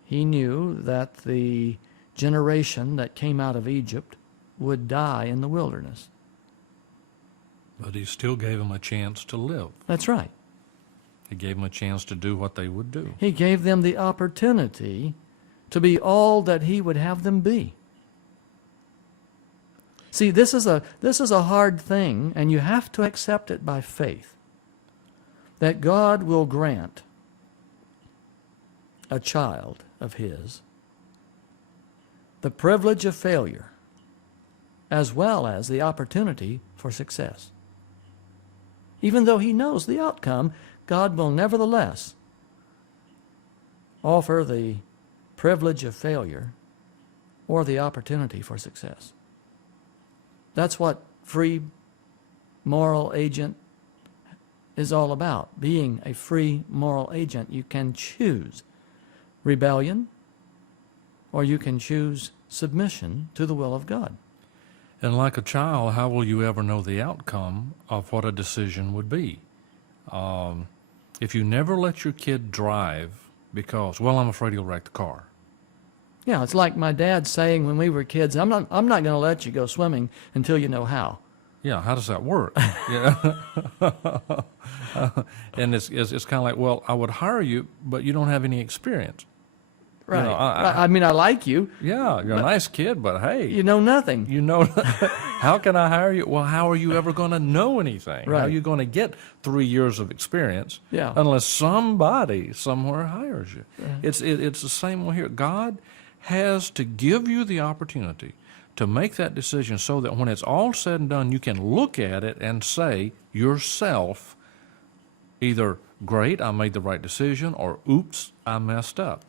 he knew that the generation that came out of Egypt would die in the wilderness. But he still gave them a chance to live. That's right. He gave them a chance to do what they would do. He gave them the opportunity to be all that he would have them be. See, this is a hard thing, and you have to accept it by faith, that God will grant a child of his the privilege of failure as well as the opportunity for success. Even though he knows the outcome, God will nevertheless offer the privilege of failure or the opportunity for success. That's what free moral agent is all about. Being a free moral agent, you can choose rebellion or you can choose submission to the will of God. And like a child, how will you ever know the outcome of what a decision would be? If you never let your kid drive because, well, I'm afraid he'll wreck the car. Yeah, it's like my dad saying when we were kids, I'm not going to let you go swimming until you know how. Yeah, how does that work? Yeah. And it's kind of like, well, I would hire you, but you don't have any experience. Right. Right. I mean, I like you. Yeah, you're a nice kid, but hey, You know nothing. you know, how can I hire you? Well, how are you ever going to know anything? How are Right. you going to get 3 years of experience Yeah. unless somebody somewhere hires you? Yeah. It's the same way here. God has to give you the opportunity to make that decision so that when it's all said and done, you can look at it and say yourself, either, great, I made the right decision, or oops, I messed up.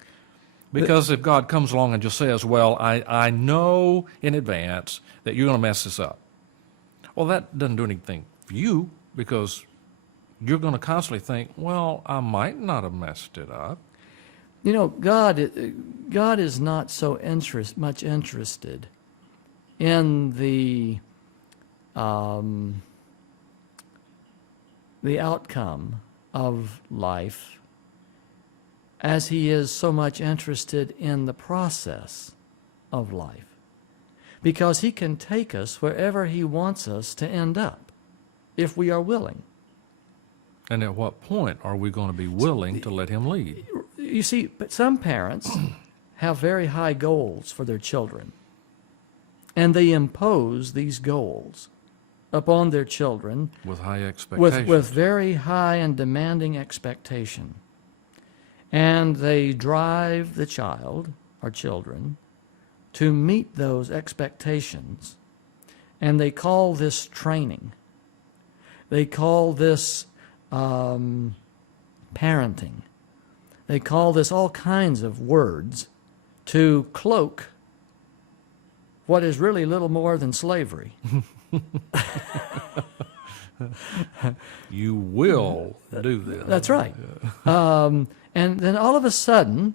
Because if God comes along and just says, well, I know in advance that you're going to mess this up, well, that doesn't do anything for you, because you're going to constantly think, well, I might not have messed it up. You know, God is not so much interested in the outcome of life as he is so much interested in the process of life, because he can take us wherever he wants us to end up if we are willing. And at what point are we going to be willing to let him lead? You see, but some parents have very high goals for their children, and they impose these goals upon their children With high expectations. with very high and demanding expectation. And they drive the child or children to meet those expectations, and they call this training. They call this parenting. They call this all kinds of words to cloak what is really little more than slavery. You will do this. That's right. And then all of a sudden,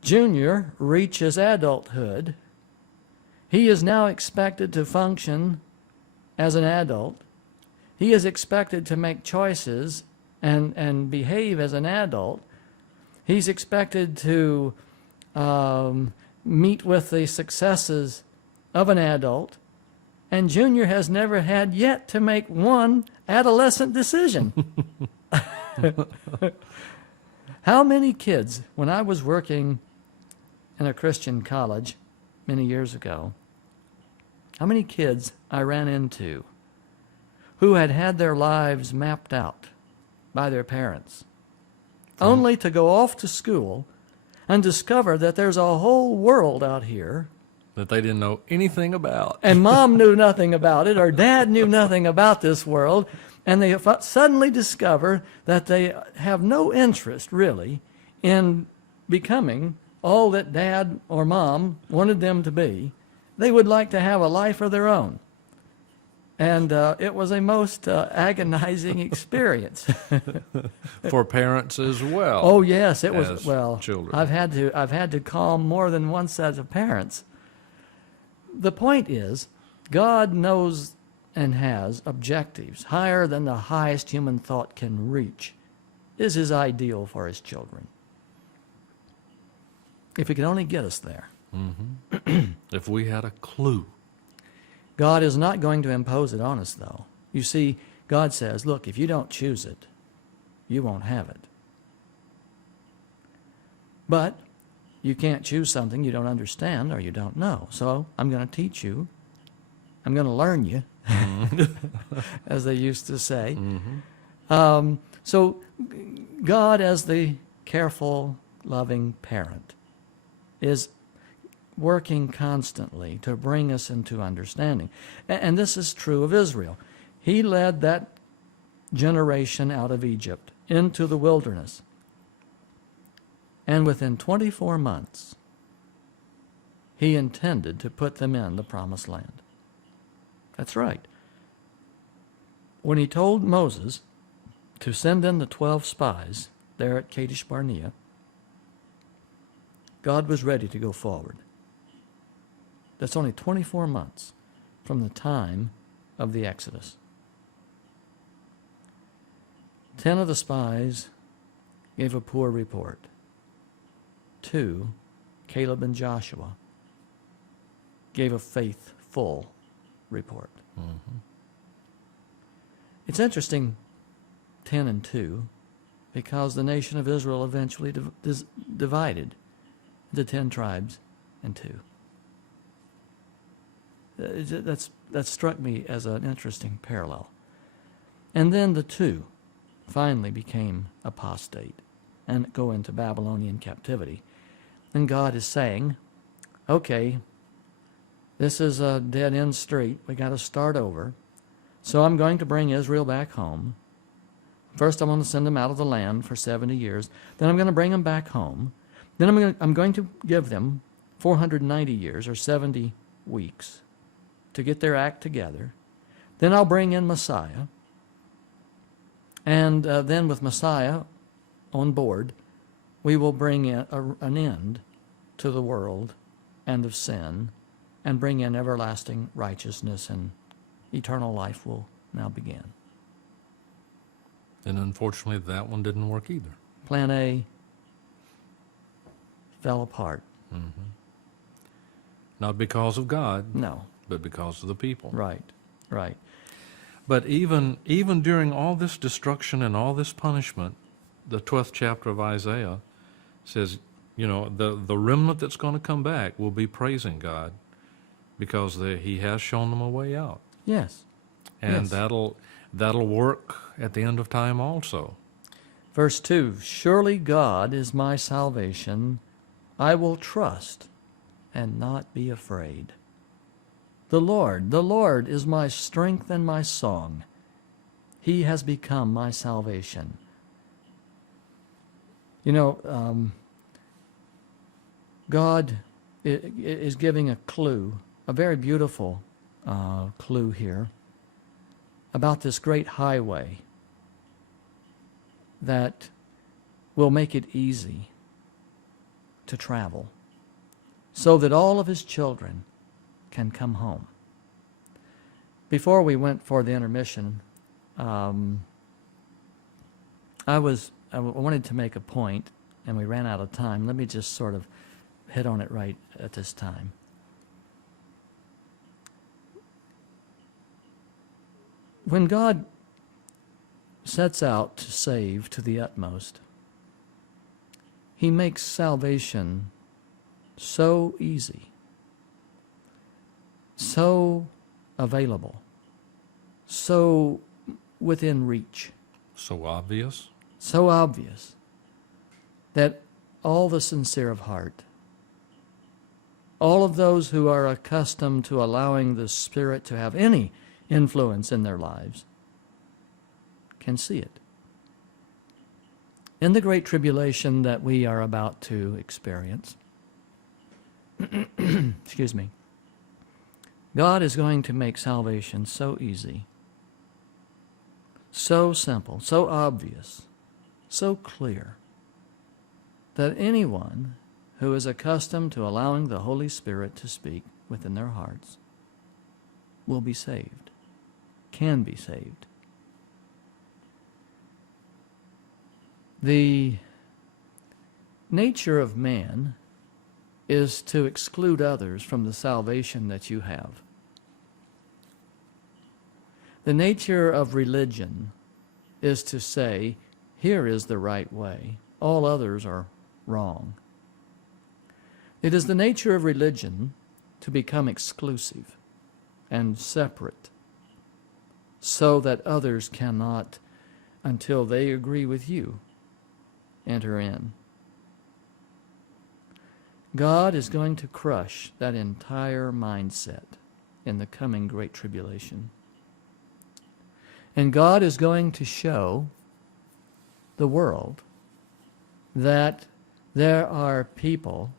Junior reaches adulthood. He is now expected to function as an adult. He is expected to make choices and behave as an adult. He's expected to meet with the successes of an adult. And Junior has never had yet to make one adolescent decision. How many kids, when I was working in a Christian college many years ago, how many kids I ran into who had had their lives mapped out by their parents, only to go off to school and discover that there's a whole world out here That they didn't know anything about. and mom knew nothing about it, or dad knew nothing about this world, and they suddenly discover that they have no interest, really, in becoming all that dad or mom wanted them to be. They would like to have a life of their own. And it was a most agonizing experience. For parents as well. Oh, yes, it was. As Well, children. I've had to calm more than one set of parents. The point is, God knows and has objectives higher than the highest human thought can reach. Is his ideal for his children. If he could only get us there. If we had a clue. God is not going to impose it on us, though. You see, God says, look, if you don't choose it, you won't have it. But you can't choose something you don't understand or you don't know. So I'm going to teach you. I'm going to learn you, as they used to say. So God, as the careful, loving parent, is working constantly to bring us into understanding. And this is true of Israel. He led that generation out of Egypt into the wilderness. And within 24 months, he intended to put them in the promised land. That's right. When he told Moses to send in the 12 spies there at Kadesh Barnea, God was ready to go forward. That's only 24 months from the time of the Exodus. 10 of the spies gave a poor report. 2 Caleb and Joshua gave a faithful report. Mm-hmm. It's interesting, 10 and 2, because the nation of Israel eventually divided into 10 tribes and 2. That struck me as an interesting parallel. And then the 2 finally became apostate and go into Babylonian captivity. And God is saying, okay, this is a dead-end street. We got to start over. So I'm going to bring Israel back home. First, I'm going to send them out of the land for 70 years. Then I'm going to bring them back home. Then I'm going to give them 490 years or 70 weeks to get their act together. Then I'll bring in Messiah. And then with Messiah on board, we will bring in an end to the world and of sin and bring in everlasting righteousness, and eternal life will now begin. And unfortunately, that one didn't work either. Plan A fell apart. Mm-hmm. Not because of God, No. but because of the people. Right, right. But even during all this destruction and all this punishment, the 12th chapter of Isaiah says, you know, the remnant that's going to come back will be praising God because He has shown them a way out. Yes. And Yes. that'll work at the end of time also. Verse 2, surely God is my salvation. I will trust and not be afraid. The Lord is my strength and my song. He has become my salvation. You know, God is giving a clue, a very beautiful clue here, about this great highway that will make it easy to travel so that all of His children can come home. Before we went for the intermission, I wanted to make a point, and we ran out of time. Let me just sort of hit on it right at this time. When God sets out to save to the utmost, He makes salvation so easy, so available, so within reach, So obvious. so obvious, that all the sincere of heart, all of those who are accustomed to allowing the Spirit to have any influence in their lives, can see it. In the great tribulation that we are about to experience, excuse me, God is going to make salvation so easy, so simple, so obvious, so clear, that anyone who is accustomed to allowing the Holy Spirit to speak within their hearts will be saved, can be saved. The nature of man is to exclude others from the salvation that you have. The nature of religion is to say, here is the right way, all others are wrong. It is the nature of religion to become exclusive and separate so that others cannot, until they agree with you, enter in. God is going to crush that entire mindset in the coming great tribulation. And God is going to show the world that there are people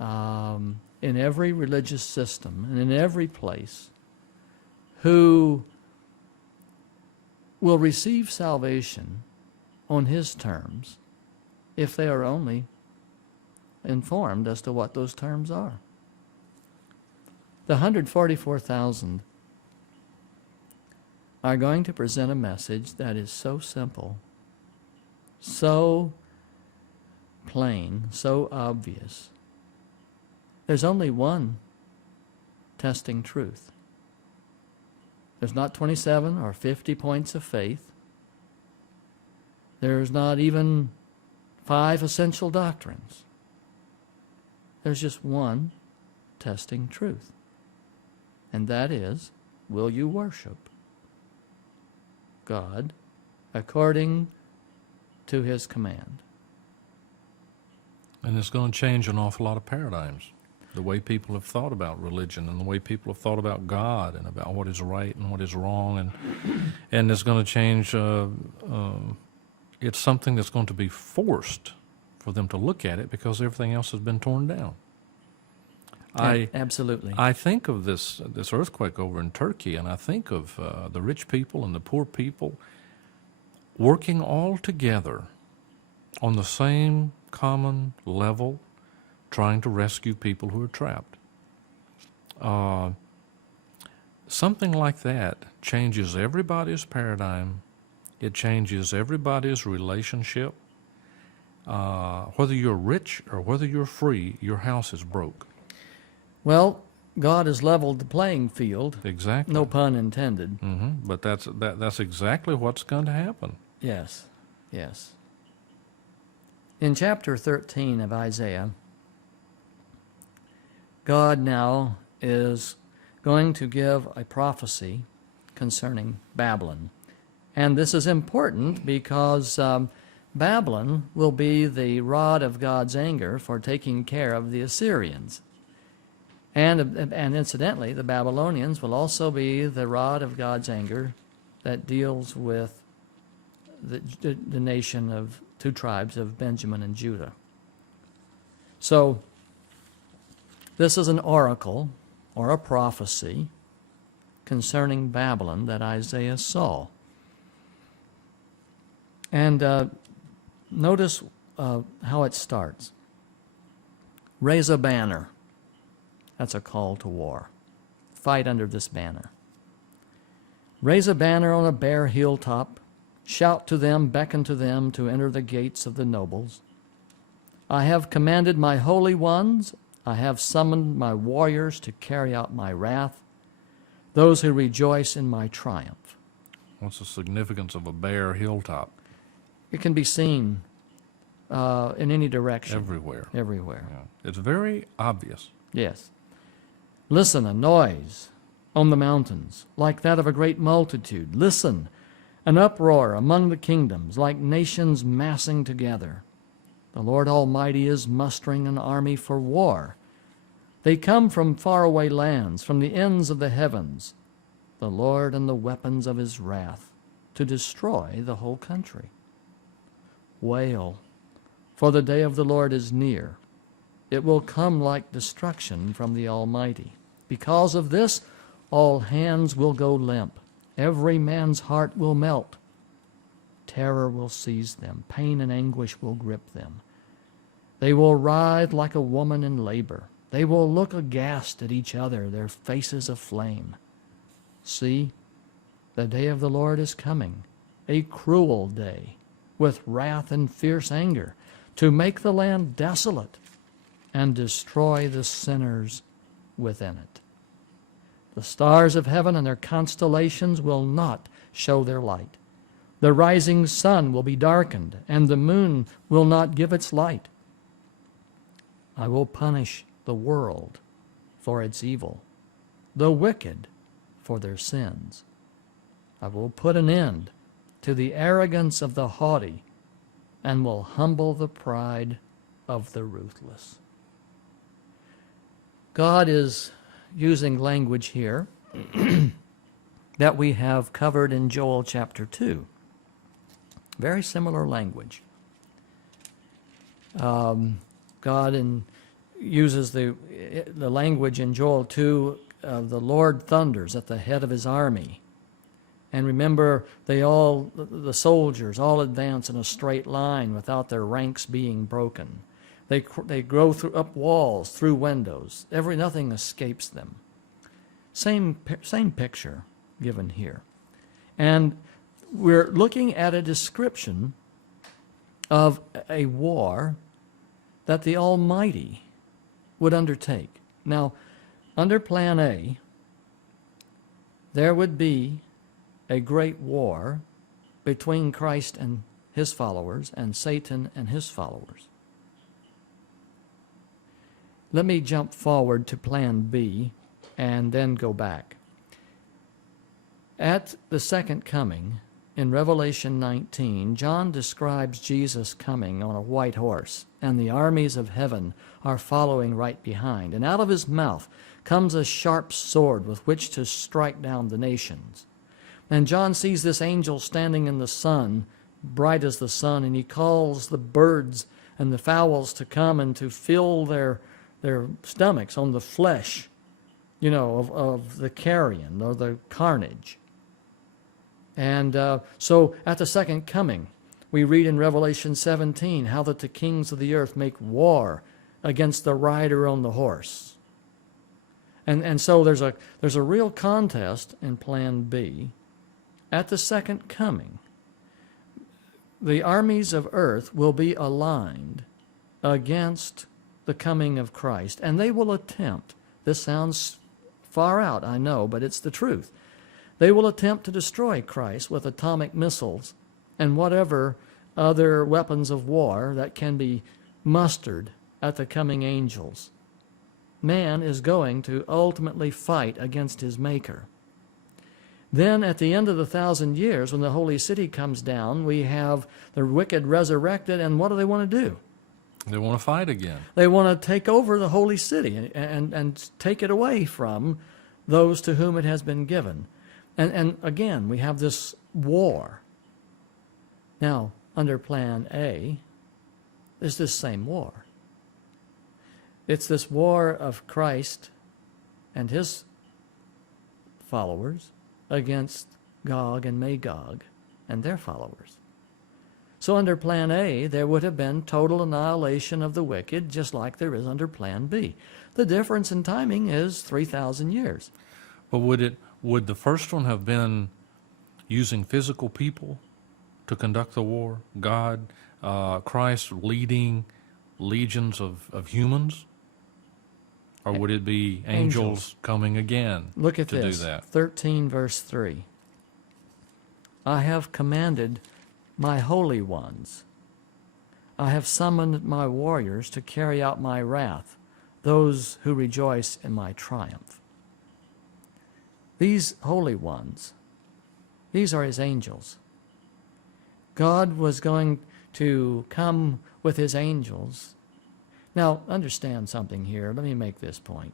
in every religious system and in every place who will receive salvation on His terms if they are only informed as to what those terms are. The 144,000 are going to present a message that is so simple, so plain, so obvious. There's only one testing truth. There's not 27 or 50 points of faith. There's not even 5 essential doctrines. There's just one testing truth. And that is, will you worship God according to His command? And it's going to change an awful lot of paradigms. The way people have thought about religion and the way people have thought about God and about what is right and what is wrong. And it's going to change, it's something that's going to be forced for them to look at it because everything else has been torn down. Absolutely. I think of this earthquake over in Turkey, and I think of the rich people and the poor people working all together on the same common level, trying to rescue people who are trapped. Something like that changes everybody's paradigm. It changes everybody's relationship. Whether you're rich or whether you're free, your house is broke. Well, God has leveled the playing field. Exactly. No pun intended. Mm-hmm. But that's exactly what's going to happen. Yes, yes. In chapter 13 of Isaiah, God now is going to give a prophecy concerning Babylon. And this is important because Babylon will be the rod of God's anger for taking care of the Assyrians. And incidentally, the Babylonians will also be the rod of God's anger that deals with the nation of 2 tribes of Benjamin and Judah. So, this is an oracle or a prophecy concerning Babylon that Isaiah saw. And notice how it starts. Raise a banner. That's a call to war. Fight under this banner. Raise a banner on a bare hilltop. Shout to them, beckon to them to enter the gates of the nobles. I have commanded my holy ones. I have summoned my warriors to carry out my wrath, those who rejoice in my triumph. What's the significance of a bare hilltop? It can be seen in any direction. Everywhere. Everywhere. Yeah. It's very obvious. Yes. Listen, a noise on the mountains, like that of a great multitude. Listen, an uproar among the kingdoms, like nations massing together. The Lord Almighty is mustering an army for war. They come from faraway lands, from the ends of the heavens, the Lord and the weapons of His wrath, to destroy the whole country. Wail, for the day of the Lord is near. It will come like destruction from the Almighty. Because of this, all hands will go limp. Every man's heart will melt. Terror will seize them. Pain and anguish will grip them. They will writhe like a woman in labor. They will look aghast at each other, their faces aflame. See, the day of the Lord is coming, a cruel day, with wrath and fierce anger, to make the land desolate and destroy the sinners within it. The stars of heaven and their constellations will not show their light. The rising sun will be darkened, and the moon will not give its light. I will punish the world for its evil, the wicked for their sins. I will put an end to the arrogance of the haughty, and will humble the pride of the ruthless. God is using language here that we have covered in Joel chapter 2. Very similar language. God uses the language in Joel 2 of the Lord thunders at the head of His army. And remember, the soldiers all advance in a straight line without their ranks being broken. They grow up walls, through windows. Nothing escapes them. Same picture given here. And we're looking at a description of a war that the Almighty would undertake. Now, under Plan A, there would be a great war between Christ and his followers and Satan and his followers. Let me jump forward to Plan B and then go back. At the second coming, in Revelation 19, John describes Jesus coming on a white horse, and the armies of heaven are following right behind. And out of his mouth comes a sharp sword with which to strike down the nations. And John sees this angel standing in the sun, bright as the sun, and he calls the birds and the fowls to come and to fill their stomachs on the flesh, of the carrion or the carnage. And so at the second coming, we read in Revelation 17 how that the kings of the earth make war against the rider on the horse. And so there's a real contest in Plan B. At the second coming, the armies of earth will be aligned against the coming of Christ, and they will attempt, this sounds far out, I know, but it's the truth. They will attempt to destroy Christ with atomic missiles and whatever other weapons of war that can be mustered at the coming angels. Man is going to ultimately fight against his Maker. Then at the end of the 1,000 years, when the holy city comes down, we have the wicked resurrected, and what do they want to do? They want to fight again. They want to take over the holy city and take it away from those to whom it has been given. And again, we have this war. Now, under Plan A, there's this same war. It's this war of Christ and his followers against Gog and Magog and their followers. So under Plan A, there would have been total annihilation of the wicked, just like there is under Plan B. The difference in timing is 3,000 years. But would the first one have been using physical people to conduct the war? God, Christ leading legions of humans? Or would it be angels coming again Look at to this, do that? 13 verse 3. I have commanded my holy ones. I have summoned my warriors to carry out my wrath, those who rejoice in my triumph. These holy ones, these are his angels. God was going to come with his angels. Now, understand something here. Let me make this point.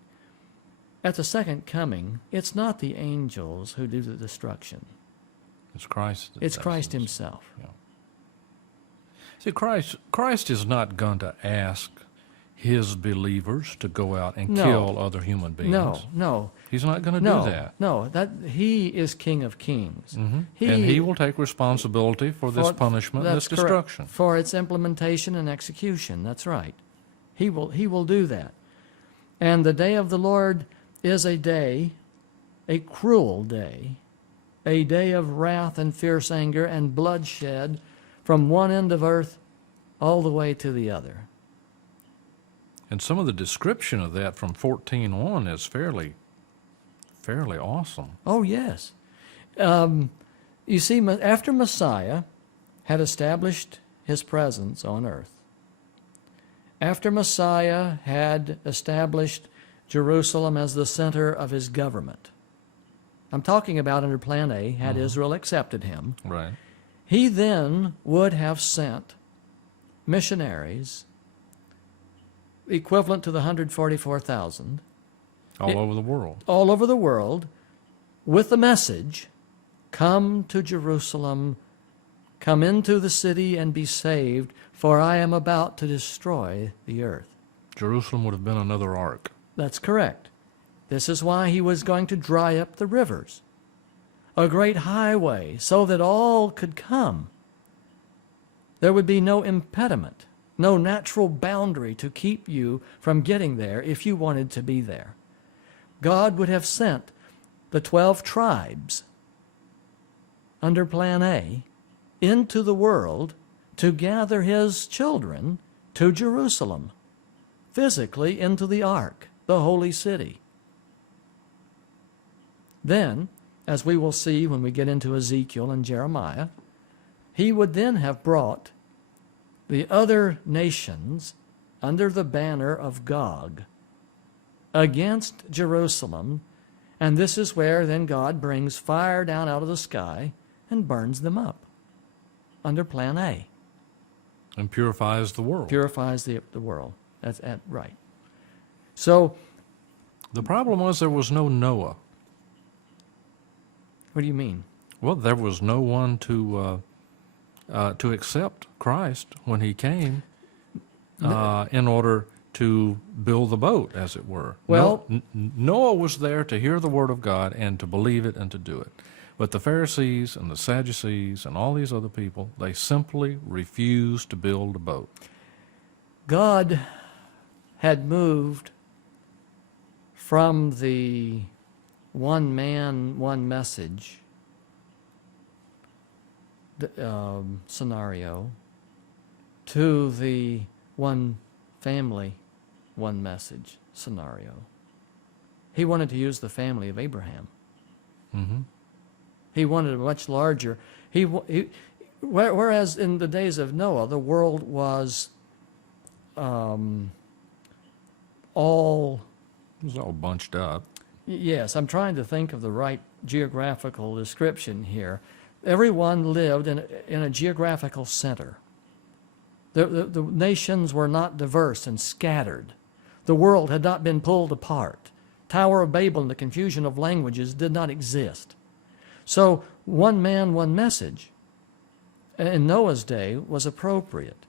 At the second coming, it's not the angels who do the destruction. It's Christ. It's Christ himself. Yeah. See, Christ is not going to ask his believers to go out and kill other human beings. No. He's not going to do that. No, he is King of Kings. Mm-hmm. And he will take responsibility for this punishment and this destruction. Correct, for its implementation and execution. That's right. He will do that. And the day of the Lord is a day, a cruel day, a day of wrath and fierce anger and bloodshed from one end of earth all the way to the other. And some of the description of that from 14 on is fairly awesome. Oh, yes. You see, after Messiah had established his presence on earth, after Messiah had established Jerusalem as the center of his government, I'm talking about under Plan A, had Israel accepted him, Right. he then would have sent missionaries equivalent to the 144,000 All over the world. all over the world with the message, come to Jerusalem, come into the city and be saved, for I am about to destroy the earth. Jerusalem would have been another ark. That's correct. This is why he was going to dry up the rivers, a great highway, so that all could come. There would be no impediment, no natural boundary to keep you from getting there if you wanted to be there. God would have sent the 12 tribes under Plan A into the world to gather his children to Jerusalem. physically into the ark, the holy city. Then, as we will see when we get into Ezekiel and Jeremiah, he would then have brought the other nations under the banner of Gog against Jerusalem, and this is where then God brings fire down out of the sky and burns them up under Plan A. And purifies the world. Purifies the world. That's right. So, The problem was there was no Noah. what do you mean? Well, there was no one to accept Christ when he came in order to build the boat, as it were. Well- Noah was there to hear the word of God and to believe it and to do it. But the Pharisees and the Sadducees and all these other people, they simply refused to build a boat. God had moved from the one man, one message scenario to the one family, one message scenario. He wanted to use the family of Abraham. Mm-hmm. He wanted a much larger. Whereas in the days of Noah, the world was all. It was all bunched up. Yes, I'm trying to think of the right geographical description here. Everyone lived in a geographical center. The nations were not diverse and scattered. The world had not been pulled apart. Tower of Babel and the confusion of languages did not exist. So one man, one message in Noah's day was appropriate.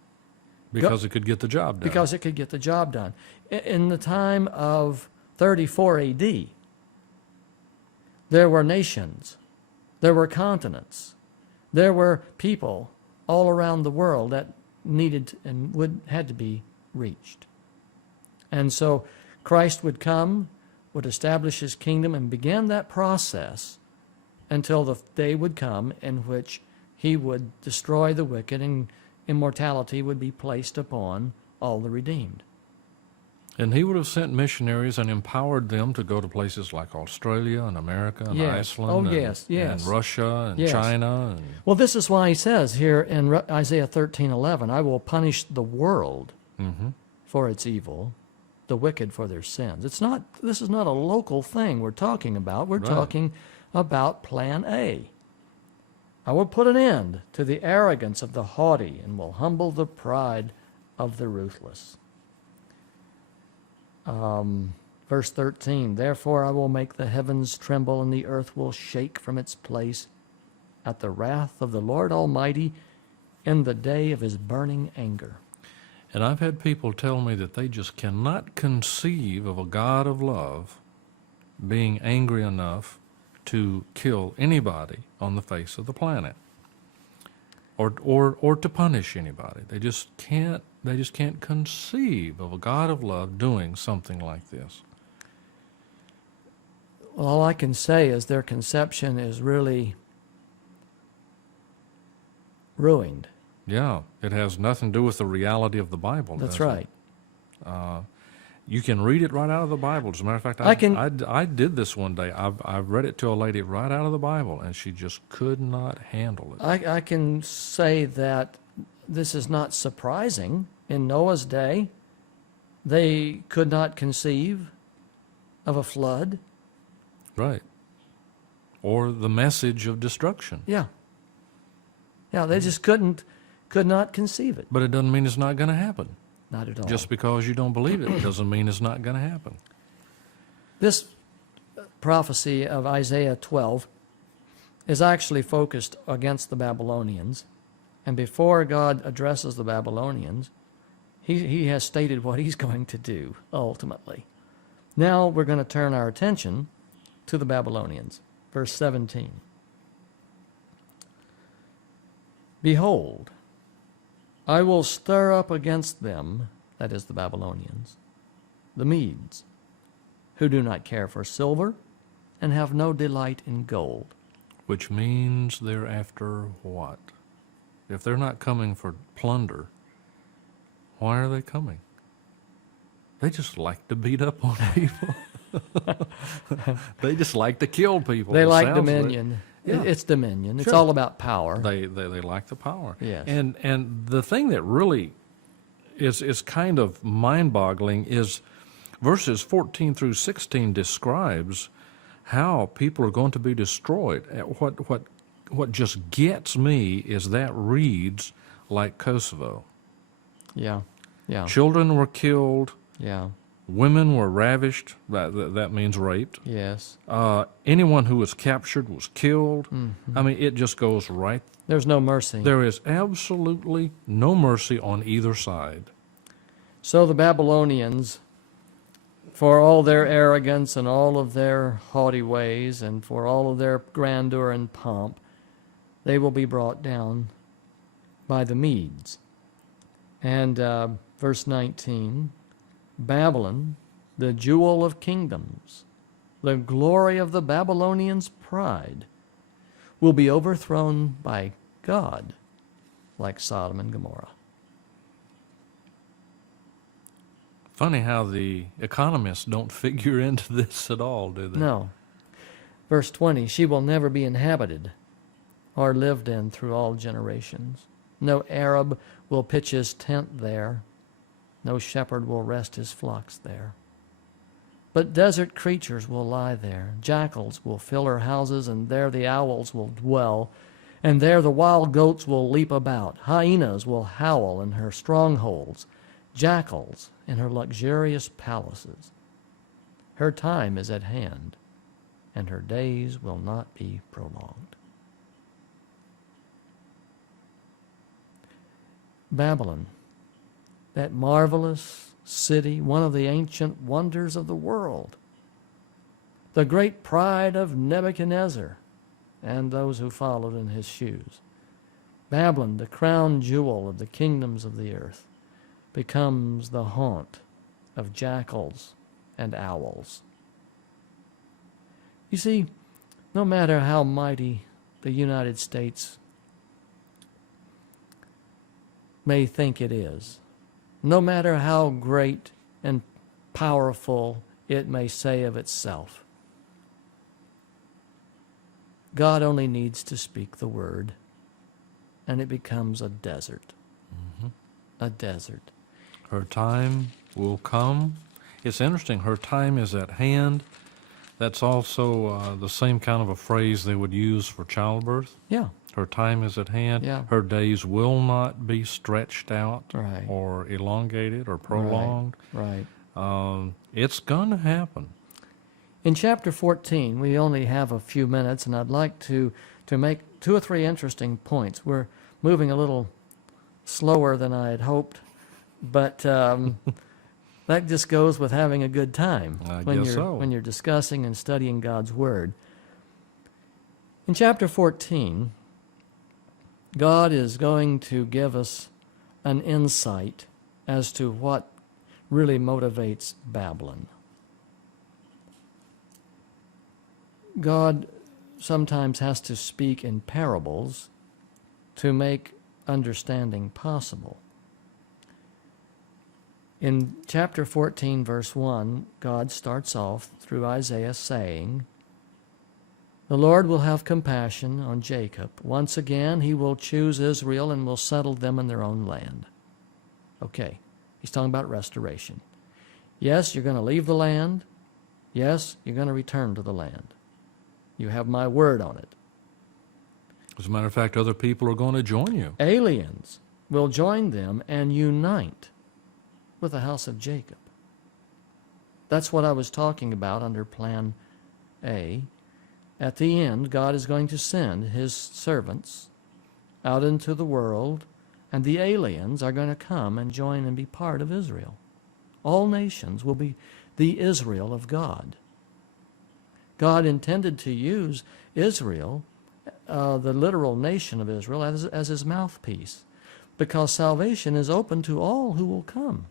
Because it could get the job done. Because it could get the job done. In the time of 34 A.D., there were nations, there were continents, there were people all around the world that needed and had to be reached. And so Christ would come, would establish his kingdom, and begin that process until the day would come in which he would destroy the wicked and immortality would be placed upon all the redeemed. And he would have sent missionaries and empowered them to go to places like Australia and America and Yes. Iceland Oh, and, yes, yes. and Russia and Yes. China. And, Well, this is why he says here in Isaiah 13:11, I will punish the world mm-hmm. for its evil, the wicked for their sins. This is not a local thing we're talking about. We're Right. talking about Plan A. I will put an end to the arrogance of the haughty and will humble the pride of the ruthless. Verse 13, therefore I will make the heavens tremble and the earth will shake from its place at the wrath of the Lord Almighty in the day of his burning anger. And I've had people tell me that they just cannot conceive of a God of love being angry enough to kill anybody on the face of the planet, or to punish anybody. They just can't conceive of a God of love doing something like this. Well, all I can say is their conception is really ruined. Yeah, it has nothing to do with the reality of the Bible. That's does it? right. You can read it right out of the Bible. As a matter of fact, I did this one day. I read it to a lady right out of the Bible, and she just could not handle it. I can say that this is not surprising. In Noah's day, they could not conceive of a flood. Right. Or the message of destruction. Yeah. Yeah, they just could not conceive it. But it doesn't mean it's not going to happen. Not at all. Just because you don't believe it doesn't mean it's not going to happen. This prophecy of Isaiah 12 is actually focused against the Babylonians. And before God addresses the Babylonians, he has stated what he's going to do, ultimately. Now we're going to turn our attention to the Babylonians. Verse 17. Behold, I will stir up against them, that is the Babylonians, the Medes, who do not care for silver and have no delight in gold. Which means they're after what? If they're not coming for plunder, why are they coming? they just like to beat up on people. They just like to kill people. They it like sounds dominion. Yeah. It's dominion. It's Sure. all about power. They like the power. Yes. And the thing that really is kind of mind-boggling is verses 14 through 16 describes how people are going to be destroyed. What just gets me is that reads like Kosovo. Yeah. Yeah. Children were killed. Yeah. Women were ravished. That means raped. Yes. Anyone who was captured was killed. Mm-hmm. I mean, it just goes right. There's no mercy. There is absolutely no mercy on either side. So the Babylonians, for all their arrogance and all of their haughty ways and for all of their grandeur and pomp, they will be brought down by the Medes. And verse 19, Babylon, the jewel of kingdoms, the glory of the Babylonians' pride, will be overthrown by God like Sodom and Gomorrah. Funny how the economists don't figure into this at all, do they? No. Verse 20, she will never be inhabited or lived in through all generations. No Arab will pitch his tent there. No shepherd will rest his flocks there. But desert creatures will lie there. Jackals will fill her houses, and there the owls will dwell. And there the wild goats will leap about. Hyenas will howl in her strongholds. Jackals in her luxurious palaces. Her time is at hand, and her days will not be prolonged. Babylon, that marvelous city, one of the ancient wonders of the world, the great pride of Nebuchadnezzar and those who followed in his shoes. Babylon, the crown jewel of the kingdoms of the earth, becomes the haunt of jackals and owls. You see, no matter how mighty the United States may think it is, no matter how great and powerful it may say of itself, God only needs to speak the word, and it becomes a desert. Mm-hmm. A desert. Her time will come. It's interesting, her time is at hand. That's also the same kind of a phrase they would use for childbirth. Yeah. Her time is at hand. Yeah. Her days will not be stretched out Right. or elongated or prolonged. Right. It's going to happen. In chapter 14, we only have a few minutes, and I'd like to make 2 or 3 interesting points. We're moving a little slower than I had hoped, but that just goes with having a good time when you're discussing and studying God's Word. In chapter 14, God is going to give us an insight as to what really motivates Babylon. God sometimes has to speak in parables to make understanding possible. In chapter 14, verse 1, God starts off through Isaiah saying, "The Lord will have compassion on Jacob. Once again, he will choose Israel and will settle them in their own land." Okay, he's talking about restoration. Yes, you're going to leave the land. Yes, you're going to return to the land. You have my word on it. As a matter of fact, other people are going to join you. Aliens will join them and unite with the house of Jacob. That's what I was talking about under Plan A. At the end, God is going to send his servants out into the world, and the aliens are going to come and join and be part of Israel. All nations will be the Israel of God. God intended to use Israel, the literal nation of Israel, as his mouthpiece, because salvation is open to all who will come.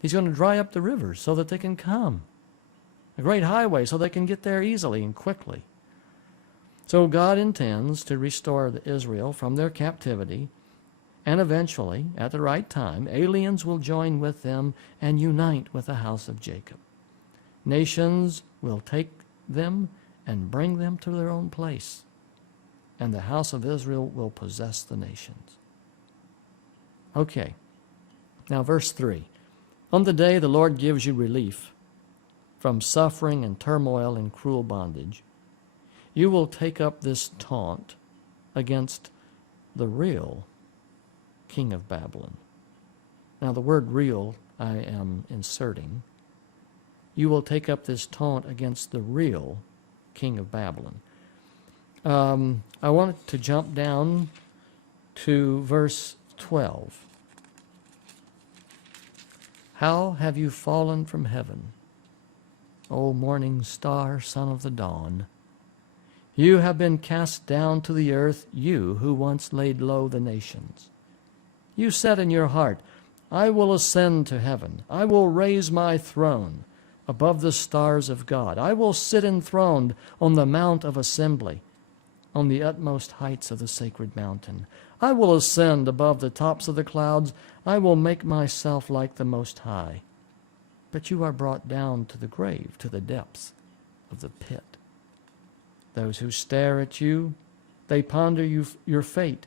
He's going to dry up the rivers so that they can come. A great highway so they can get there easily and quickly. So God intends to restore Israel from their captivity And eventually, at the right time, aliens will join with them and unite with the house of Jacob. Nations will take them and bring them to their own place, and the house of Israel will possess the nations. Okay, now verse 3. On the day the Lord gives you relief from suffering and turmoil and cruel bondage, you will take up this taunt against the real king of Babylon. Now the word real I am inserting. You will take up this taunt against the real king of Babylon. I wanted to jump down to verse 12. How have you fallen from heaven, O morning star, son of the dawn? You have been cast down to the earth, you who once laid low the nations. You said in your heart, I will ascend to heaven. I will raise my throne above the stars of God. I will sit enthroned on the mount of assembly, on the utmost heights of the sacred mountain. I will ascend above the tops of the clouds. I will make myself like the Most High. But you are brought down to the grave, to the depths of the pit. Those who stare at you, they ponder your fate.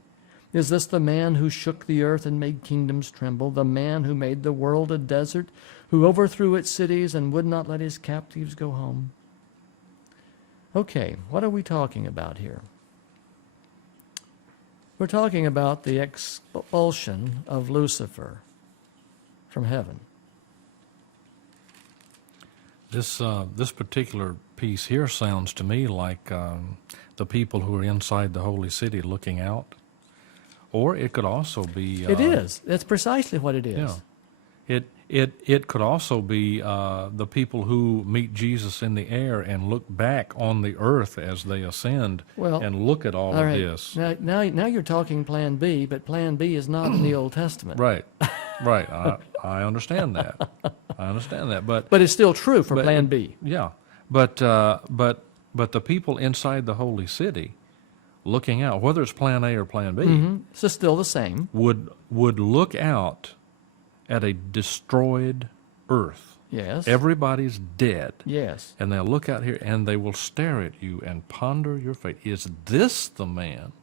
Is this the man who shook the earth and made kingdoms tremble, the man who made the world a desert, who overthrew its cities and would not let his captives go home? Okay, what are we talking about here? We're talking about the expulsion of Lucifer from heaven. This particular piece here sounds to me like the people who are inside the holy city looking out. Or it could also be... it is. That's precisely what it is. Yeah. It could also be the people who meet Jesus in the air and look back on the earth as they ascend and look at all of right. this. Now you're talking Plan B, but Plan B is not in the Old Testament. Right. Right. I understand that. I understand that. But it's still true for Plan B. Yeah. But the people inside the holy city looking out, whether it's Plan A or Plan B, So still the same. would look out at a destroyed earth. Yes. Everybody's dead. Yes. And they'll look out here and they will stare at you and ponder your fate. Is this the man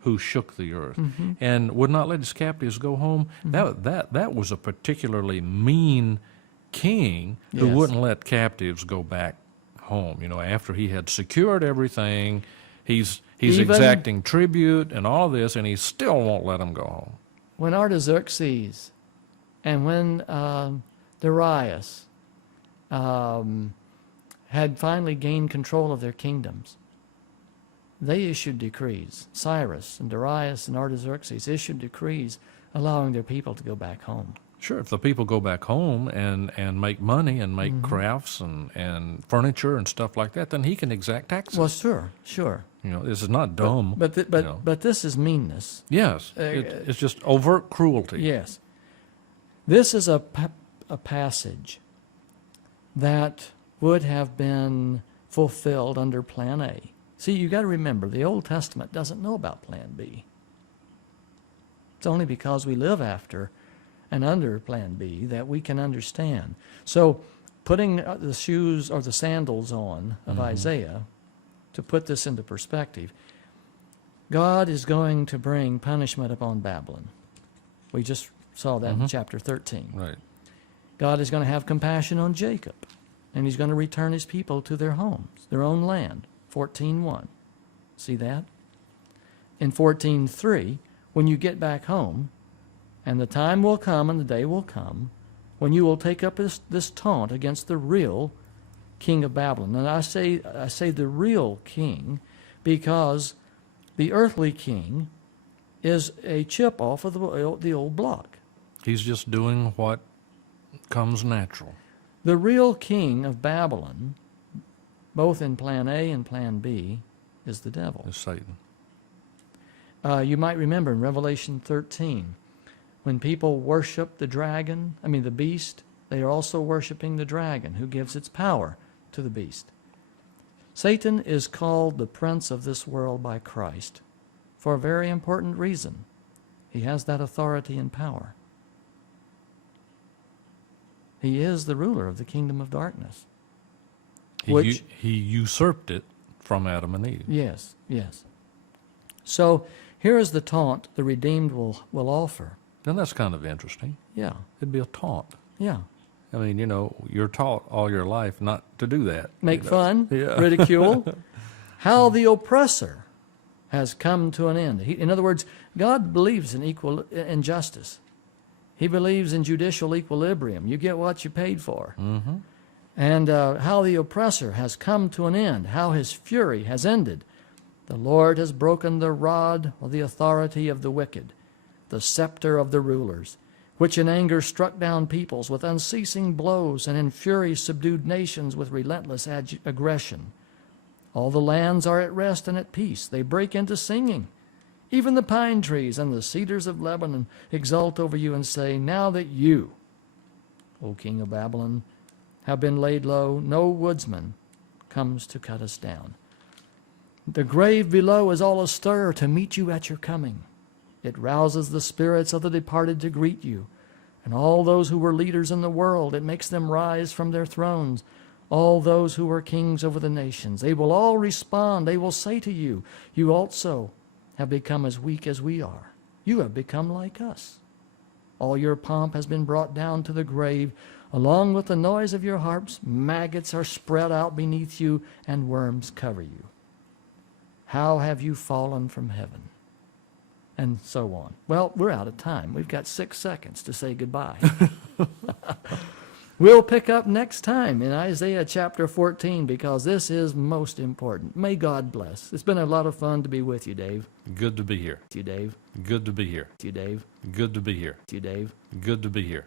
who shook the earth and would not let his captives go home? That was a particularly mean king who Yes. wouldn't let captives go back home. You know, after he had secured everything, he's Even exacting tribute and all this, and he still won't let them go home. when Artaxerxes and when Darius had finally gained control of their kingdoms, they issued decrees. Cyrus and Darius and Artaxerxes issued decrees allowing their people to go back home. Sure, if the people go back home and make money and make crafts and furniture and stuff like that, then he can exact taxes. Well, sure. You know, this is not dumb. But you know. this is meanness. Yes, it's just overt cruelty. Yes. This is a passage that would have been fulfilled under Plan A. See, you got to remember, the Old Testament doesn't know about Plan B. It's only because we live after and under Plan B that we can understand. So putting the shoes or the sandals on of Isaiah, to put this into perspective, God is going to bring punishment upon Babylon. We just saw that in chapter 13. Right. God is going to have compassion on Jacob, and he's going to return his people to their homes, their own land. 14:1. See that? In 14:3, when you get back home, and the time will come and the day will come when you will take up this taunt against the real king of Babylon. And I say the real king because the earthly king is a chip off of the old block. He's just doing what comes natural. The real king of Babylon, both in Plan A and Plan B, is the devil. It's Satan. You might remember in Revelation 13, when people worship the beast, they are also worshiping the dragon, who gives its power to the beast. Satan is called the prince of this world by Christ for a very important reason. He has that authority and power. He is the ruler of the kingdom of darkness. He usurped it from Adam and Eve. Yes, yes. So here is the taunt the redeemed will offer. And that's kind of interesting. Yeah, It'd be a taunt. yeah. I mean, you're taught all your life not to do that. Make fun, Yeah. ridicule. How the oppressor has come to an end. In other words, God believes in justice. He believes in judicial equilibrium. You get what you paid for. Mm-hmm. And how the oppressor has come to an end, how his fury has ended. The Lord has broken the rod or the authority of the wicked, the scepter of the rulers, which in anger struck down peoples with unceasing blows, and in fury subdued nations with relentless aggression. All the lands are at rest and at peace. They break into singing. Even the pine trees and the cedars of Lebanon exult over you and say, now that you, O king of Babylon, have been laid low, no woodsman comes to cut us down. The grave below is all astir to meet you at your coming. It rouses the spirits of the departed to greet you, and all those who were leaders in the world. It makes them rise from their thrones. All those who were kings over the nations, they will all respond. They will say to you, you also have become as weak as we are. You have become like us. All your pomp has been brought down to the grave. Along with the noise of your harps, maggots are spread out beneath you, and worms cover you. How have you fallen from heaven? And so on. Well, we're out of time. We've got 6 seconds to say goodbye. We'll pick up next time in Isaiah chapter 14, because this is most important. May God bless. It's been a lot of fun to be with you, Dave. Good to be here. You, Dave. Good to be here. You, Dave. Good to be here. You, Dave. Good to be here.